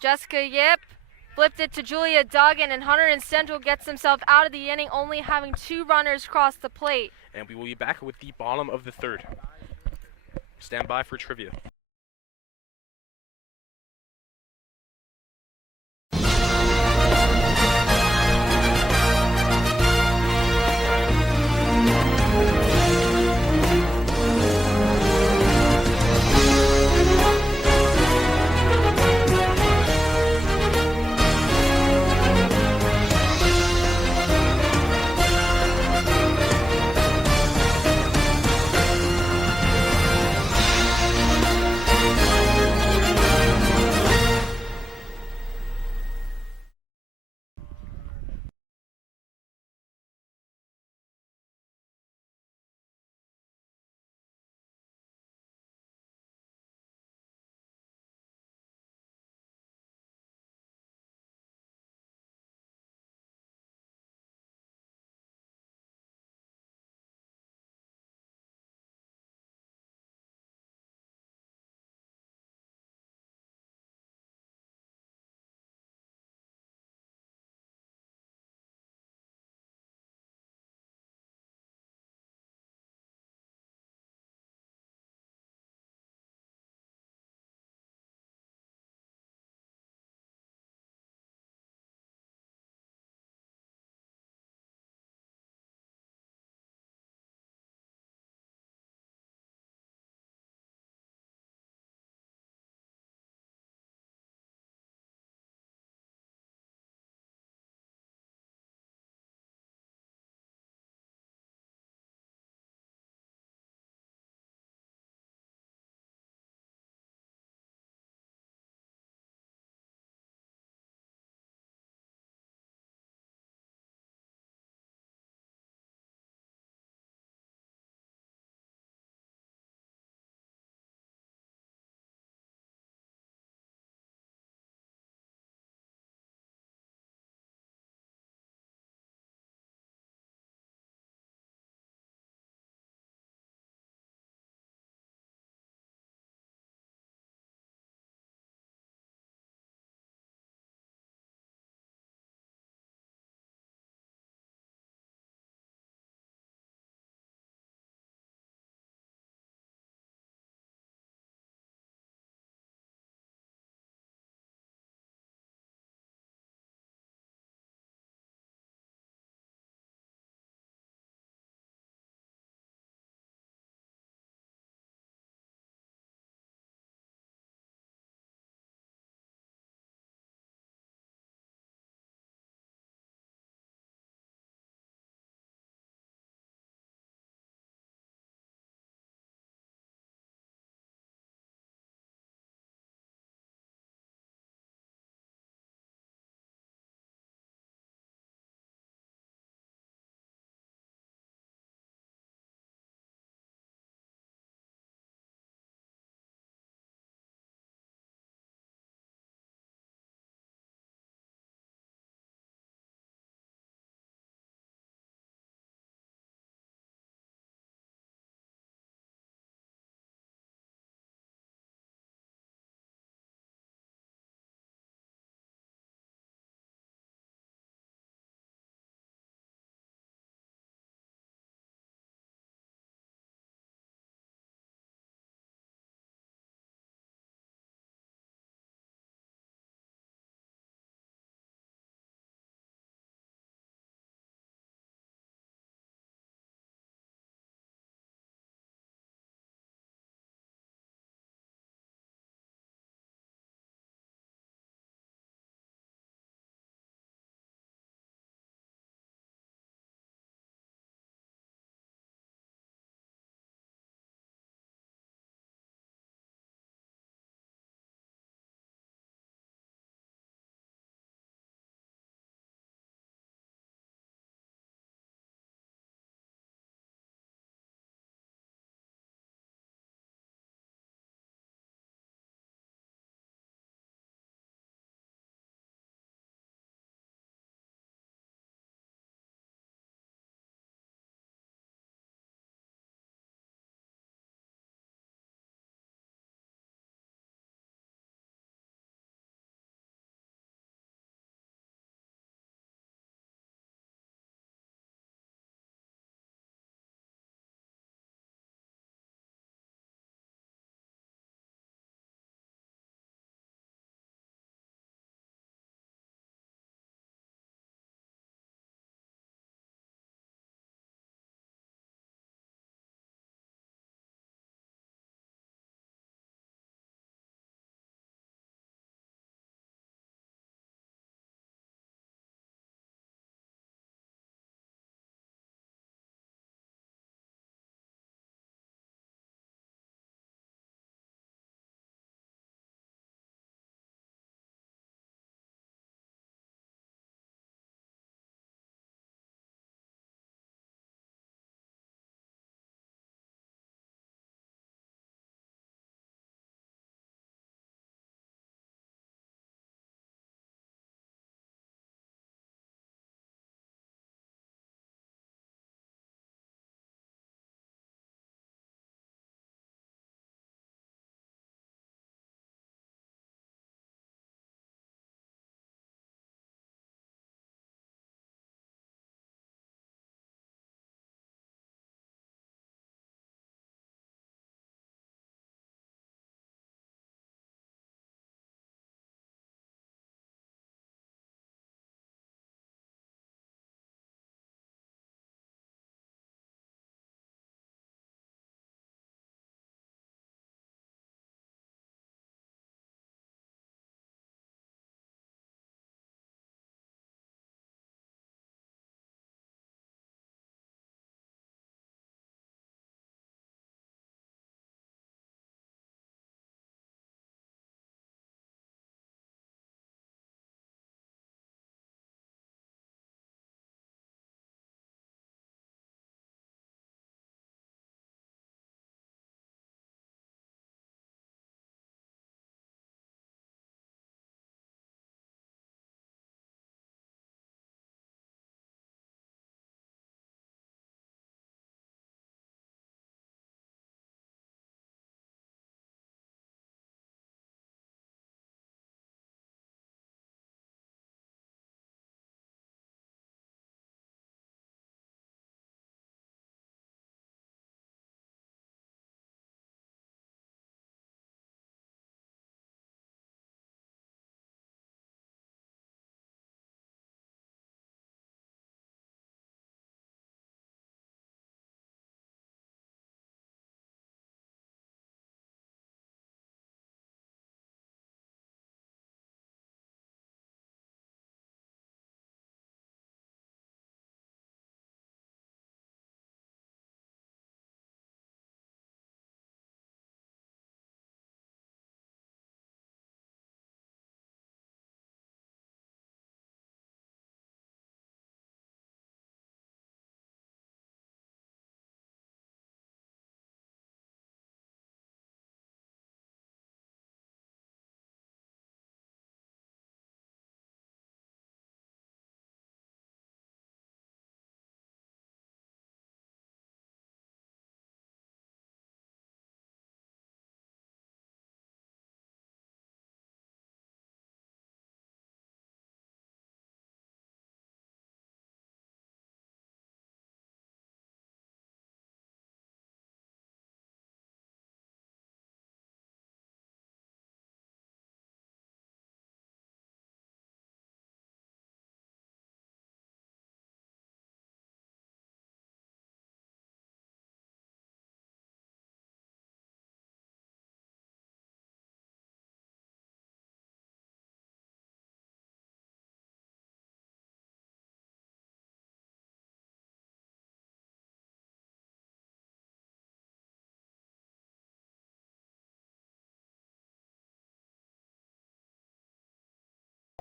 Jessica Yip flipped it to Julia Duggan, and Hunterdon Central gets himself out of the inning, only having 2 runners cross the plate. And we will be back with the bottom of the third. Stand by for trivia.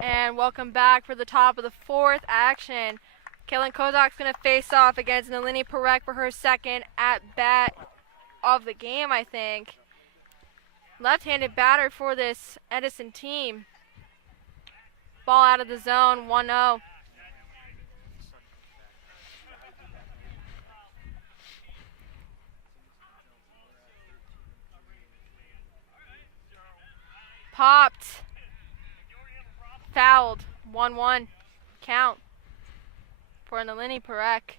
And welcome back for the top of the fourth action. Kaylin Kozak's going to face off against Nalini Parekh for her second at-bat of the game, I think. Left-handed batter for this Edison team. Ball out of the zone, 1-0. Popped. Fouled. 1-1 count for Nalini Parekh.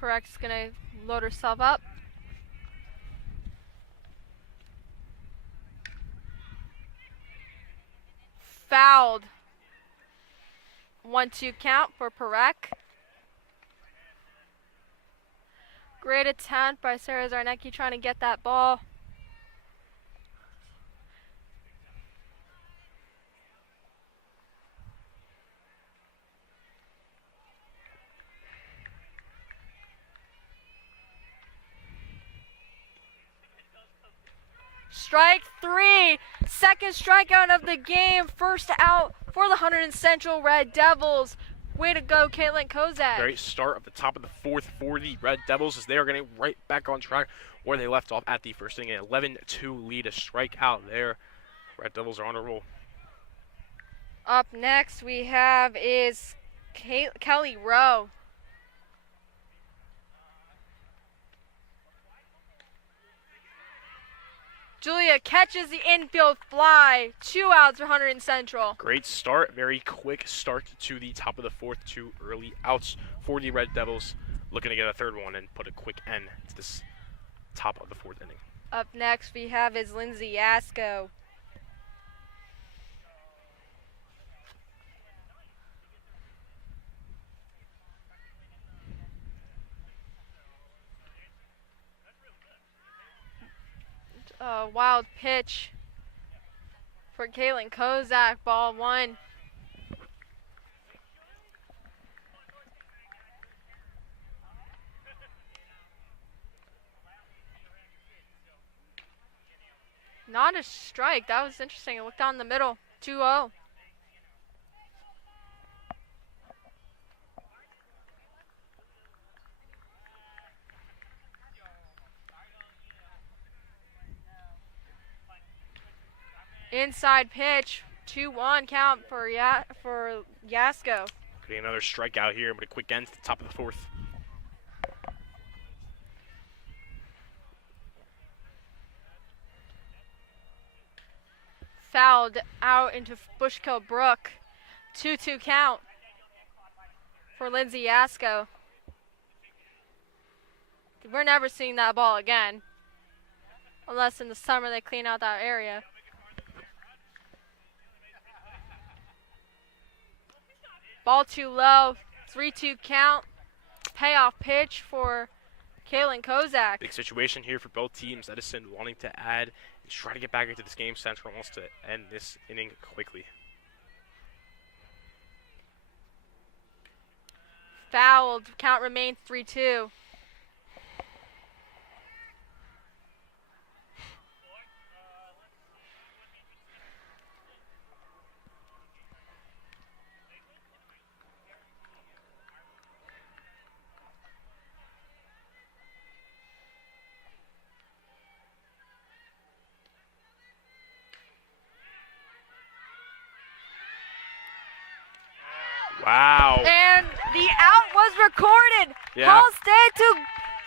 Parekh's going to load herself up. Fouled. 1-2 count for Parekh. Great attempt by Sarah Zarnecki trying to get that ball. Strike 3, second strikeout of the game, first out for the Hunterdon Central Red Devils. Way to go, Kaylin Kozak. Great start of the top of the fourth for the Red Devils as they are getting right back on track where they left off at the first inning. An 11-2 lead, a strikeout there. Red Devils are on a roll. Up next we have is Kelly Rowe. Julia catches the infield fly. 2 outs for Hunterdon Central. Great start, very quick start to the top of the fourth. 2 early outs for the Red Devils. Looking to get a third one and put a quick end to this top of the fourth inning. Up next we have is Lindsay Yasko. Wild pitch for Kaylin Kozak, ball 1. Not a strike. That was interesting. I looked down the middle. 2-0. Inside pitch, 2-1 count for Yasko. Getting another strikeout here, but a quick end to the top of the fourth. Fouled out into Bushkill Brook. 2-2 count for Lindsay Yasko. We're never seeing that ball again. Unless in the summer they clean out that area. Ball too low. 3-2 count. Payoff pitch for Kaylin Kozak. Big situation here for both teams. Edison wanting to add and try to get back into this game. Central wants to end this inning quickly. Fouled. Count remains 3-2. Wow. And the out was recorded. Yeah. Halstead to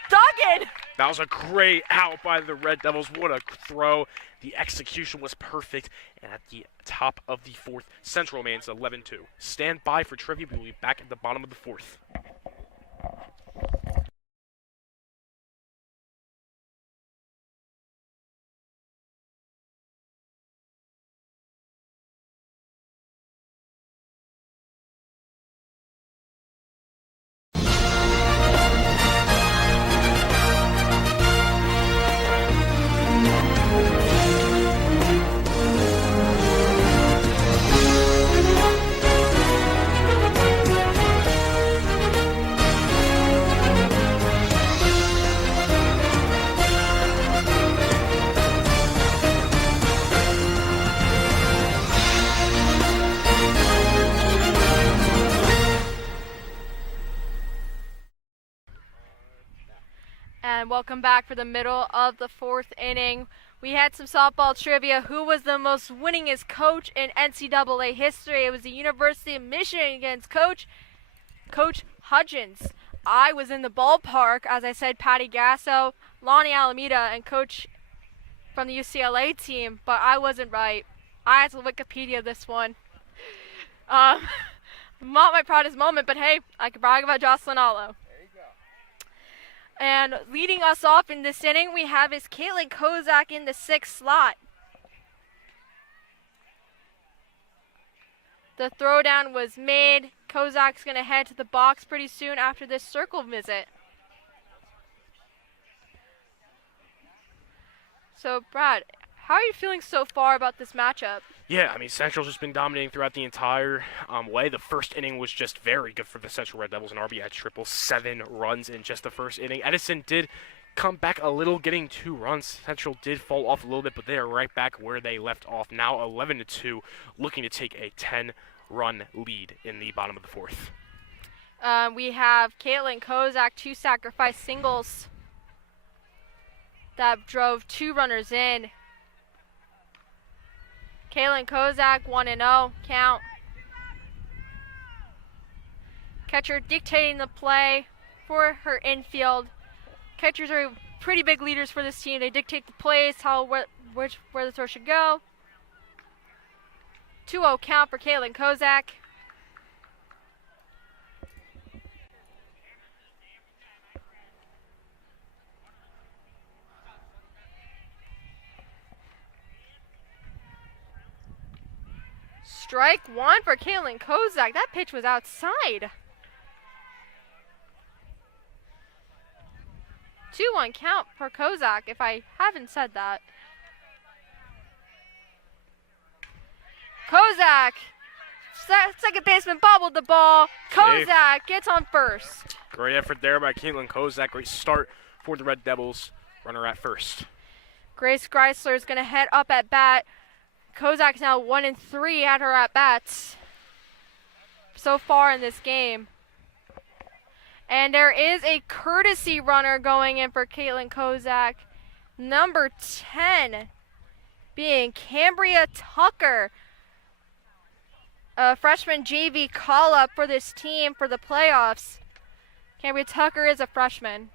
Duggan. That was a great out by the Red Devils. What a throw. The execution was perfect. And at the top of the fourth, Central remains 11-2. Stand by for trivia. We will be back at the bottom of the fourth. And welcome back for the middle of the 4th inning. We had some softball trivia. Who was the most winningest coach in NCAA history? It was the University of Michigan against Coach Hudgens. I was in the ballpark, as I said, Patty Gasso, Lonnie Alameda, and Coach from the UCLA team, but I wasn't right. I had to Wikipedia this one. Not my proudest moment, but hey, I can brag about Jocelyn Allo. And leading us off in this inning, we have is Caitlin Kozak in the 6th slot. The throwdown was made. Kozak's going to head to the box pretty soon after this circle visit. So, Brad, how are you feeling so far about this matchup? Yeah, I mean, Central's just been dominating throughout the entire way. The first inning was just very good for the Central Red Devils. An RBI triple, 7 runs in just the first inning. Edison did come back a little, getting 2 runs. Central did fall off a little bit, but they are right back where they left off. Now 11-2, looking to take a 10-run lead in the bottom of the 4th. We have Caitlin Kozak, 2 sacrifice singles that drove 2 runners in. Caitlin Kozak, 1-0 count. Catcher dictating the play for her infield. Catchers are pretty big leaders for this team. They dictate the plays, where the throw should go. 2-0 count for Caitlin Kozak. Strike 1 for Caitlin Kozak. That pitch was outside. 2-1 count for Kozak, if I haven't said that. Kozak, second baseman bobbled the ball. Kozak gets on first. Great effort there by Caitlin Kozak. Great start for the Red Devils. Runner at first. Grace Greisler is going to head up at bat. Kozak's now 1-3 at her at-bats so far in this game. And there is a courtesy runner going in for Caitlin Kozak. Number 10 being Cambria Tucker, a freshman JV call-up for this team for the playoffs. Cambria Tucker is a freshman.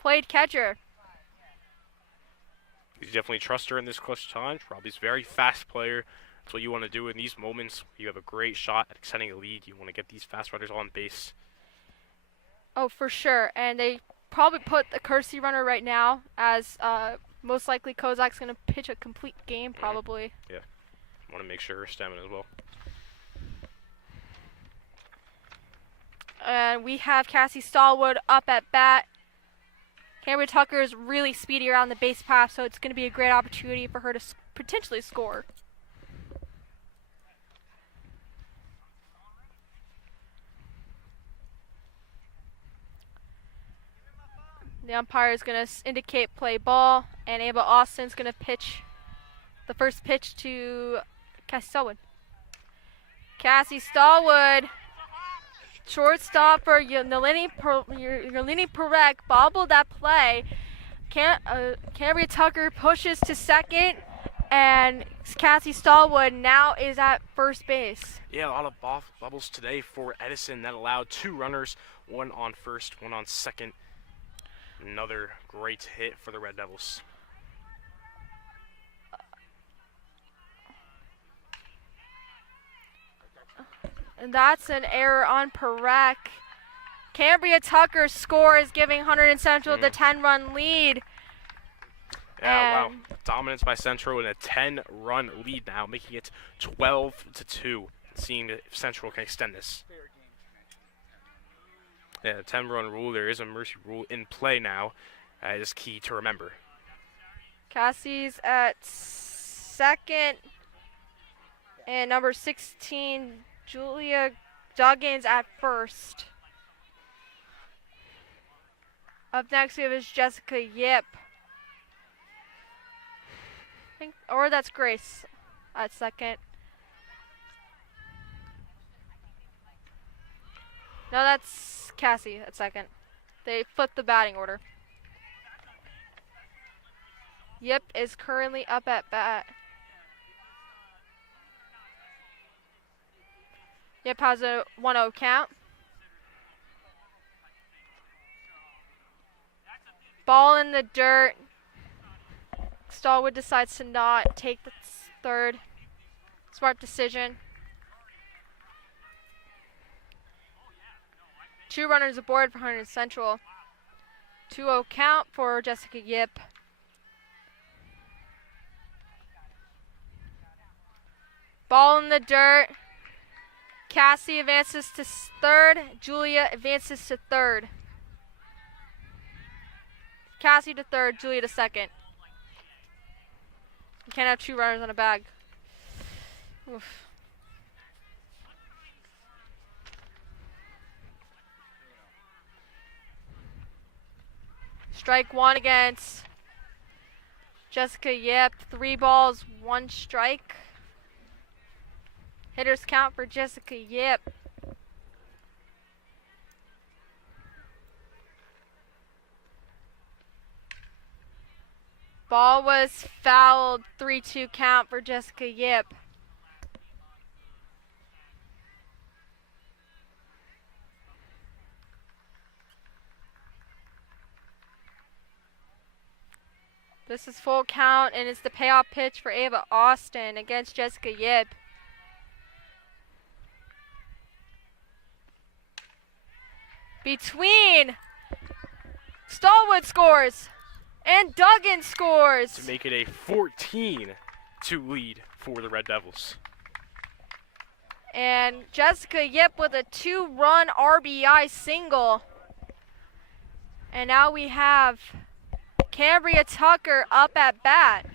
Played catcher. You definitely trust her in this clutch time. Probably a very fast player. That's what you want to do in these moments. You have a great shot at extending a lead. You want to get these fast runners on base. Oh, for sure. And they probably put the courtesy runner right now, as most likely Kozak's going to pitch a complete game, probably. Yeah. Want to make sure her stamina as well. And we have Cassie Stallwood up at bat. Cambria Tucker is really speedy around the base path, so it's going to be a great opportunity for her to potentially score. The umpire is going to indicate play ball, and Ava Austin's going to pitch the first pitch to Cassie Stallwood. Cassie Stallwood, shortstop for Yeleni Perek, bobbled that play. Cambria Tucker pushes to second, and Cassie Stallwood now is at first base. Yeah, a lot of bobbles today for Edison. That allowed 2 runners, 1 on first, 1 on second. Another great hit for the Red Devils. And that's an error on Perek. Cambria Tucker scores, giving Hunterdon Central the 10-run lead. Yeah, wow. Dominance by Central in a 10-run lead now, making it 12-2. Seeing if Central can extend this. Yeah, the 10-run rule. There is a mercy rule in play now. That is key to remember. Cassie's at second, and number 16, Julia Duggins at first. Up next, we have is Jessica Yip. Or that's Grace at second. No, that's Cassie at second. They flipped the batting order. Yip is currently up at bat. Yip has a 1-0 count. Ball in the dirt. Stallwood decides to not take the third. Smart decision. 2 runners aboard for Hunterdon Central. 2-0 count for Jessica Yip. Ball in the dirt. Cassie advances to third. Julia advances to third. Cassie to third, Julia to second. You can't have 2 runners on a bag. Oof. Strike 1 against Jessica Yip. 3 balls, 1 strike. Hitters count for Jessica Yip. Ball was fouled. 3-2 count for Jessica Yip. This is full count, and it's the payoff pitch for Ava Austin against Jessica Yip. Between Stallwood scores and Duggan scores to make it a 14-2 lead for the Red Devils. And Jessica Yip with a 2-run RBI single. And now we have Cambria Tucker up at bat.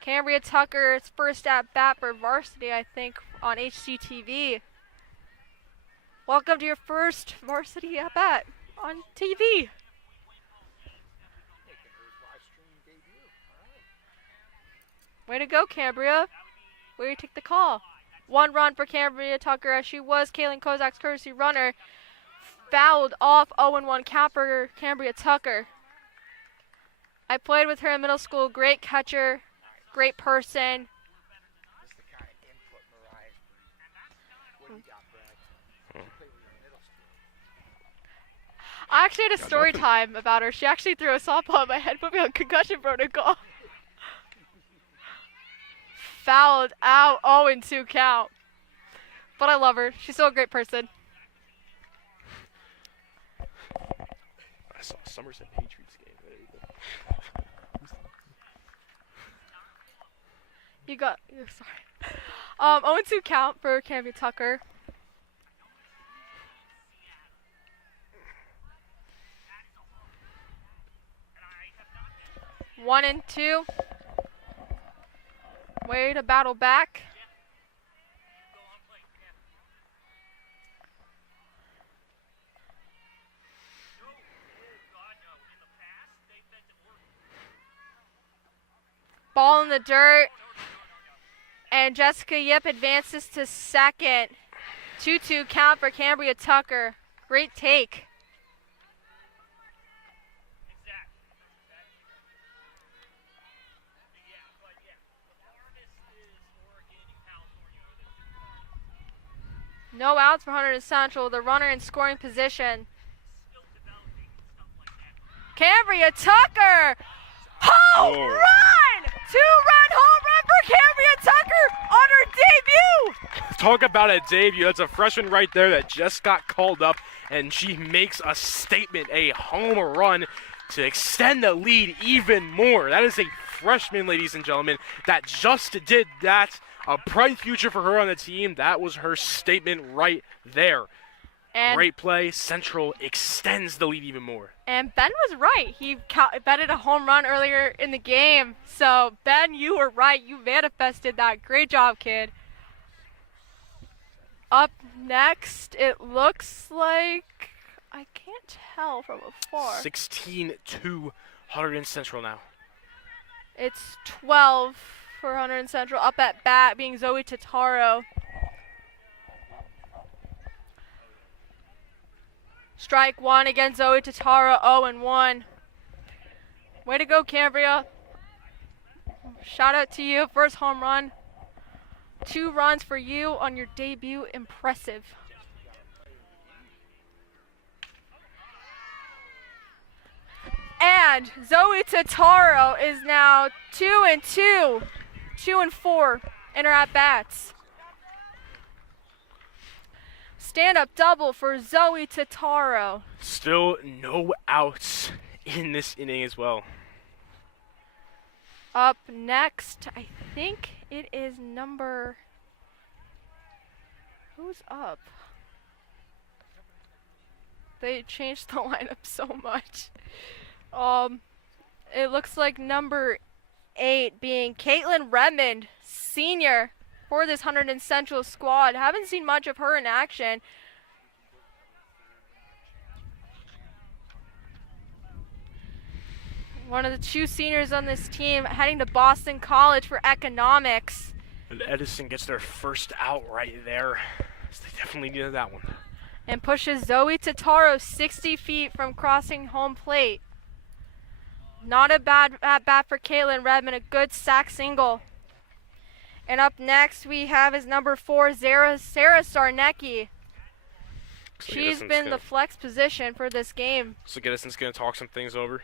Cambria Tucker's first at bat for varsity, I think, on HGTV. Welcome to your first varsity at bat on TV. Way to go, Cambria. Way to take the call. 1 run for Cambria Tucker, as she was Kaylin Kozak's courtesy runner. Fouled off. 0-1 count for Cambria Tucker. I played with her in middle school. Great catcher. Great person. I actually had a story time about her. She actually threw a softball at my head, put me on concussion protocol. Fouled out, 0-2 count. But I love her. She's still a great person. I saw a Somerset Patriots game. There you go. You got, sorry. 0-2 count for Cambria Tucker. One and 2. Way to battle back. Ball in the dirt. And Jessica Yip advances to second. 2-2 count for Cambria Tucker. Great take. No outs for Hunterdon Central. The runner in scoring position. Cambria Tucker! Home run! 2-run home run for Cambria Tucker on her debut! Talk about a debut. That's a freshman right there that just got called up, and she makes a statement, a home run to extend the lead even more. That is a freshman, ladies and gentlemen, that just did that. A bright future for her on the team. That was her statement right there. And great play. Central extends the lead even more. And Ben was right. He betted a home run earlier in the game. So, Ben, you were right. You manifested that. Great job, kid. Up next, it looks like, I can't tell from afar. 16-2 Hunterdon Central now. It's 12 for Hunterdon Central. Up at bat being Zoe Totaro. Strike one against Zoe Tatara, 0-1. Way to go, Cambria. Shout out to you, first home run. 2 runs for you on your debut, impressive. And Zoe Tataro is now 2-2, 2-4 in her at-bats. Stand-up double for Zoe Tataro. Still no outs in this inning as well. Up next, I think it is number... Who's up? They changed the lineup so much. It looks like number 8 being Caitlin Redmond, senior, for this Hunterdon Central squad. Haven't seen much of her in action. One of the 2 seniors on this team heading to Boston College for economics. And Edison gets their first out right there. So they definitely needed that one. And pushes Zoe Tataro 60 feet from crossing home plate. Not a bad at-bat for Caitlin Redmond, a good sac single. And up next we have is number 4, Sarah Sarnecki. She's been the flex position for this game. So Edison's going to talk some things over.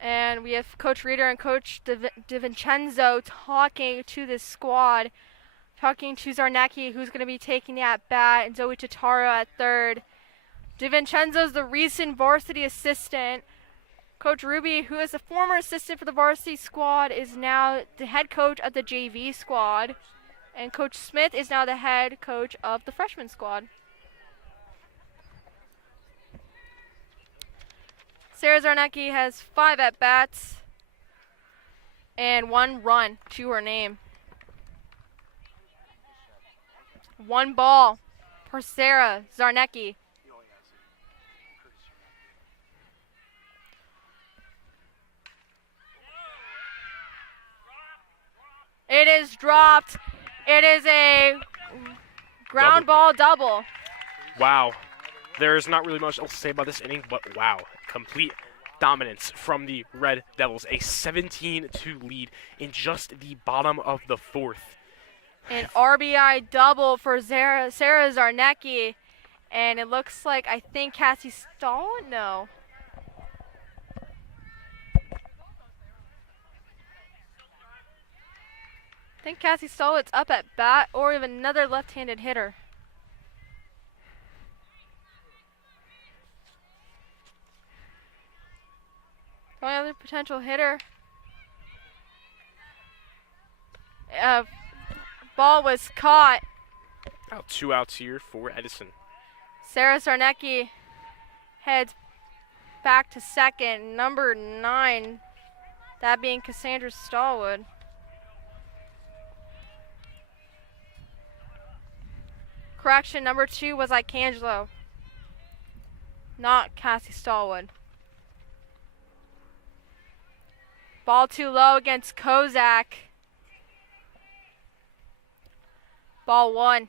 And we have Coach Reeder and Coach DiVincenzo talking to this squad. Talking to Zarnecki, who's going to be taking the at-bat, and Zoe Tataro at third. DiVincenzo's the recent varsity assistant. Coach Ruby, who is a former assistant for the varsity squad, is now the head coach of the JV squad. And Coach Smith is now the head coach of the freshman squad. Sarah Zarnecki has 5 at-bats and 1 run to her name. 1 ball for Sarah Zarnecki. It is dropped. It is a ground ball double. Wow. There's not really much else to say about this inning, but wow. Complete dominance from the Red Devils. A 17-2 lead in just the bottom of the 4th. An RBI double for Sarah Zarnecki. And it looks like, I think Cassie Stahl? No. I think Cassie Stollett's up at bat, or even another left-handed hitter. The only other potential hitter. Ball was caught. Now 2 outs here for Edison. Sarah Zarnecki heads back to second. Number 9, that being Cassandra Stallwood. Correction, number 2 was Icangelo, not Cassie Stallwood. Ball too low against Kozak. Ball 1.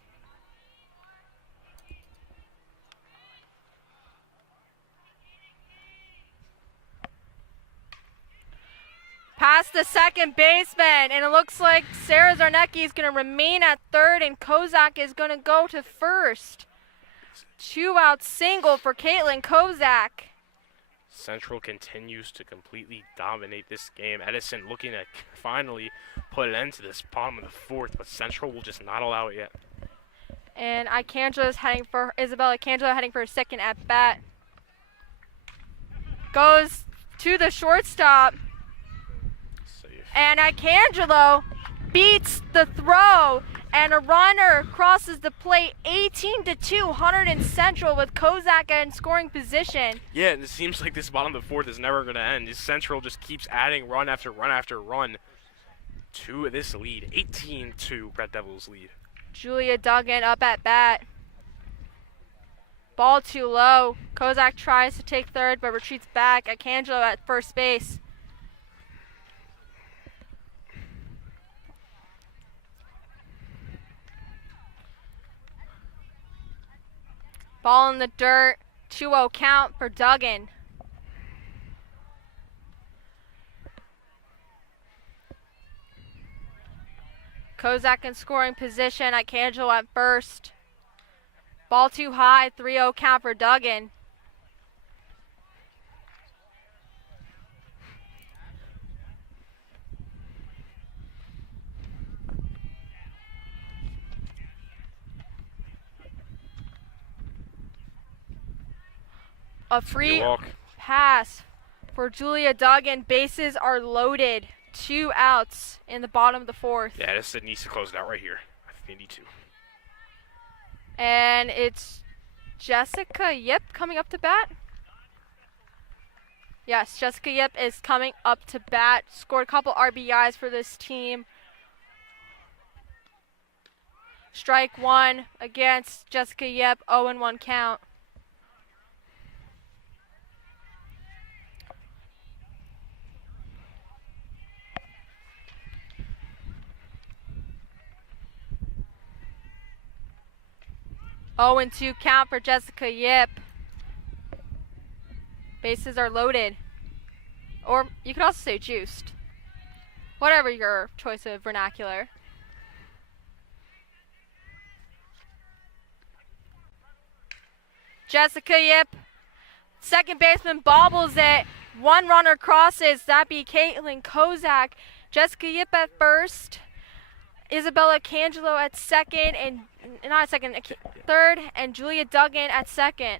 Past the second baseman, and it looks like Sarah Zarnecki is going to remain at third, and Kozak is going to go to first. 2-out single for Caitlin Kozak. Central continues to completely dominate this game. Edison looking to finally put an end to this bottom of the 4th, but Central will just not allow it yet. And Isabella Icangelo heading for a second at bat. Goes to the shortstop. And Icangelo beats the throw, and a runner crosses the plate. 18-2, Hunterdon Central with Kozak in scoring position. Yeah, and it seems like this bottom of the 4th is never going to end. Central just keeps adding run after run after run to this lead. 18-2, Red Devils lead. Julia Duggan up at bat. Ball too low. Kozak tries to take third but retreats back. Icangelo at first base. Ball in the dirt. 2-0 count for Duggan. Kozak in scoring position at Cangelo at first. Ball too high. 3-0 count for Duggan. A free pass for Julia Duggan. Bases are loaded. 2 outs in the bottom of the 4th. Yeah, Edison needs to close it out right here. I think they need to. And it's Jessica Yip coming up to bat. Yes, Jessica Yip is coming up to bat. Scored a couple RBIs for this team. Strike 1 against Jessica Yip. 0-1 count. Oh, and 2 count for Jessica Yip. Bases are loaded. Or you could also say juiced. Whatever your choice of vernacular. Jessica Yip. Second baseman bobbles it. 1 runner crosses. That be Caitlin Kozak. Jessica Yip at first. Isabella Cangelo at second, and not at second, third, and Julia Duggan at second.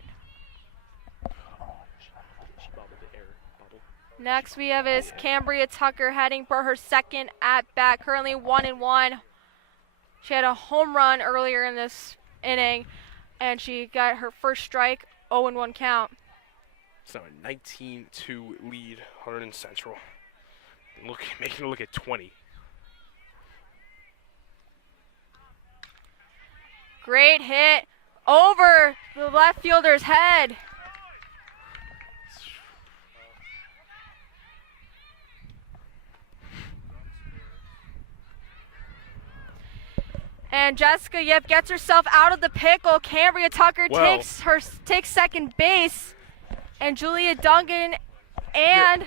Next we have is Cambria Tucker heading for her second at bat, currently 1-1. She had a home run earlier in this inning, and she got her first strike, 0-1 count. It's now a 19-2 lead, Hunterdon Central. Making it look at 20. Great hit over the left fielder's head. And Jessica Yip gets herself out of the pickle. Cambria Tucker takes second base. And Julia Duggan and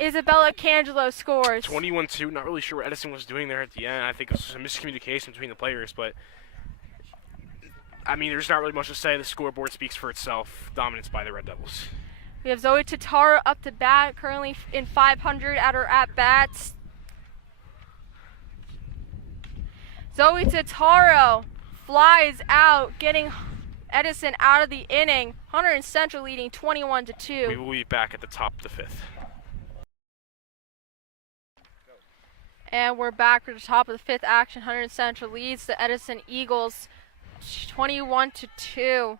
Isabella Cangelo scores. 21-2. Not really sure what Edison was doing there at the end. I think it was some miscommunication between the players, but I mean, there's not really much to say. The scoreboard speaks for itself. Dominance by the Red Devils. We have Zoe Tataro up to bat, currently in 500 at her at-bats. Zoe Tataro flies out, getting Edison out of the inning. Hunterdon Central leading 21-2. We will be back at the top of the 5th. And we're back for the top of the 5th action. Hunterdon Central leads the Edison Eagles 21-2.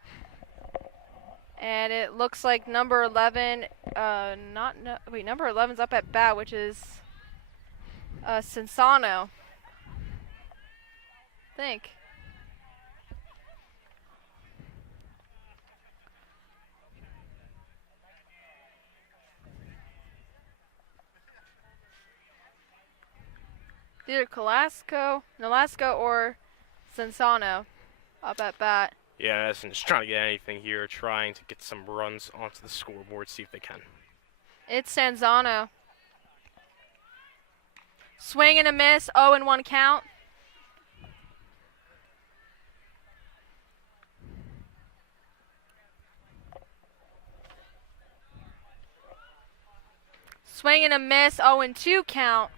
And it looks like number 11, number 11's up at bat, which is Cinsano, I think. Either Nolasco or Cinsano up at bat. Yeah, Edison's trying to get anything here, trying to get some runs onto the scoreboard, see if they can. It's Sanzano. Swing and a miss, 0-1 count. Swing and a miss, 0-2 count.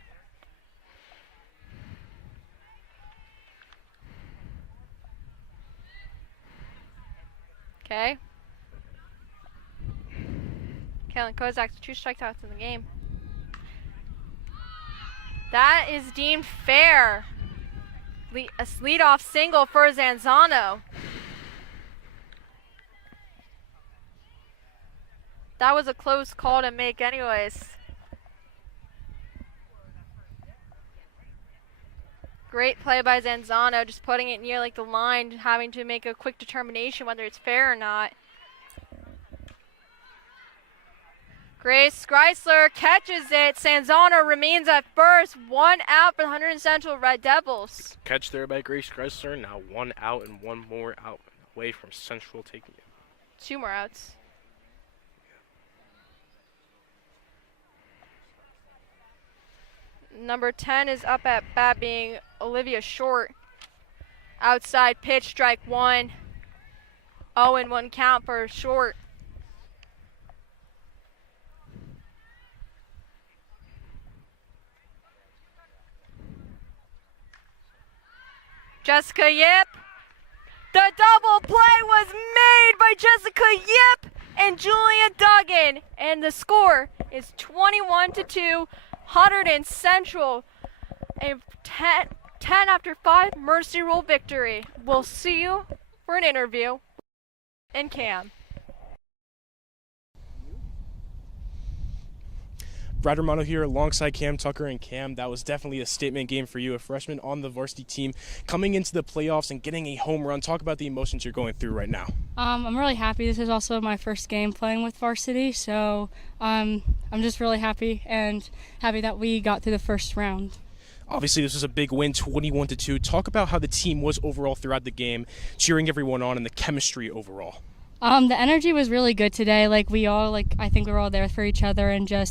Okay. Kellen Kozak's 2 strikeouts in the game. That is deemed fair. A leadoff single for Zanzano. That was a close call to make anyways. Great play by Zanzano, just putting it near like the line, having to make a quick determination whether it's fair or not. Grace Chrysler catches it. Sanzano remains at first. 1 out for the Hunterdon Central Red Devils. Catch there by Grace Chrysler. Now 1 out and 1 more out away from Central taking it. 2 more outs. Number 10 is up at bat, being Olivia Short. Outside pitch, strike 1. 0-1 count for Short. Jessica Yip. The double play was made by Jessica Yip and Julia Duggan, and the score is 21-2, Hunterdon Central. A 10 after 5 Mercy Rule victory. We'll see you for an interview in Cam. Brad Romano here alongside Cam Tucker. And Cam, that was definitely a statement game for you, a freshman on the varsity team coming into the playoffs and getting a home run. Talk about the emotions you're going through right now. I'm really happy. This is also my first game playing with varsity, so I'm just really happy that we got through the first round. Obviously, this was a big win, 21-2. Talk about how the team was overall throughout the game, cheering everyone on, and the chemistry overall. The energy was really good today. I think we were all there for each other, and I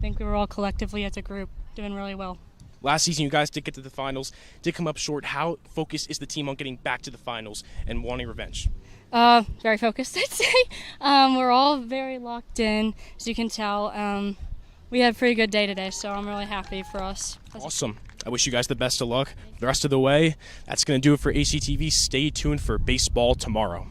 think we were all collectively as a group doing really well. Last season, you guys did get to the finals, did come up short. How focused is the team on getting back to the finals and wanting revenge? Very focused, I'd say. We're all very locked in, as you can tell. We had a pretty good day today, so I'm really happy for us. Awesome. I wish you guys the best of luck the rest of the way. That's going to do it for ACTV. Stay tuned for baseball tomorrow.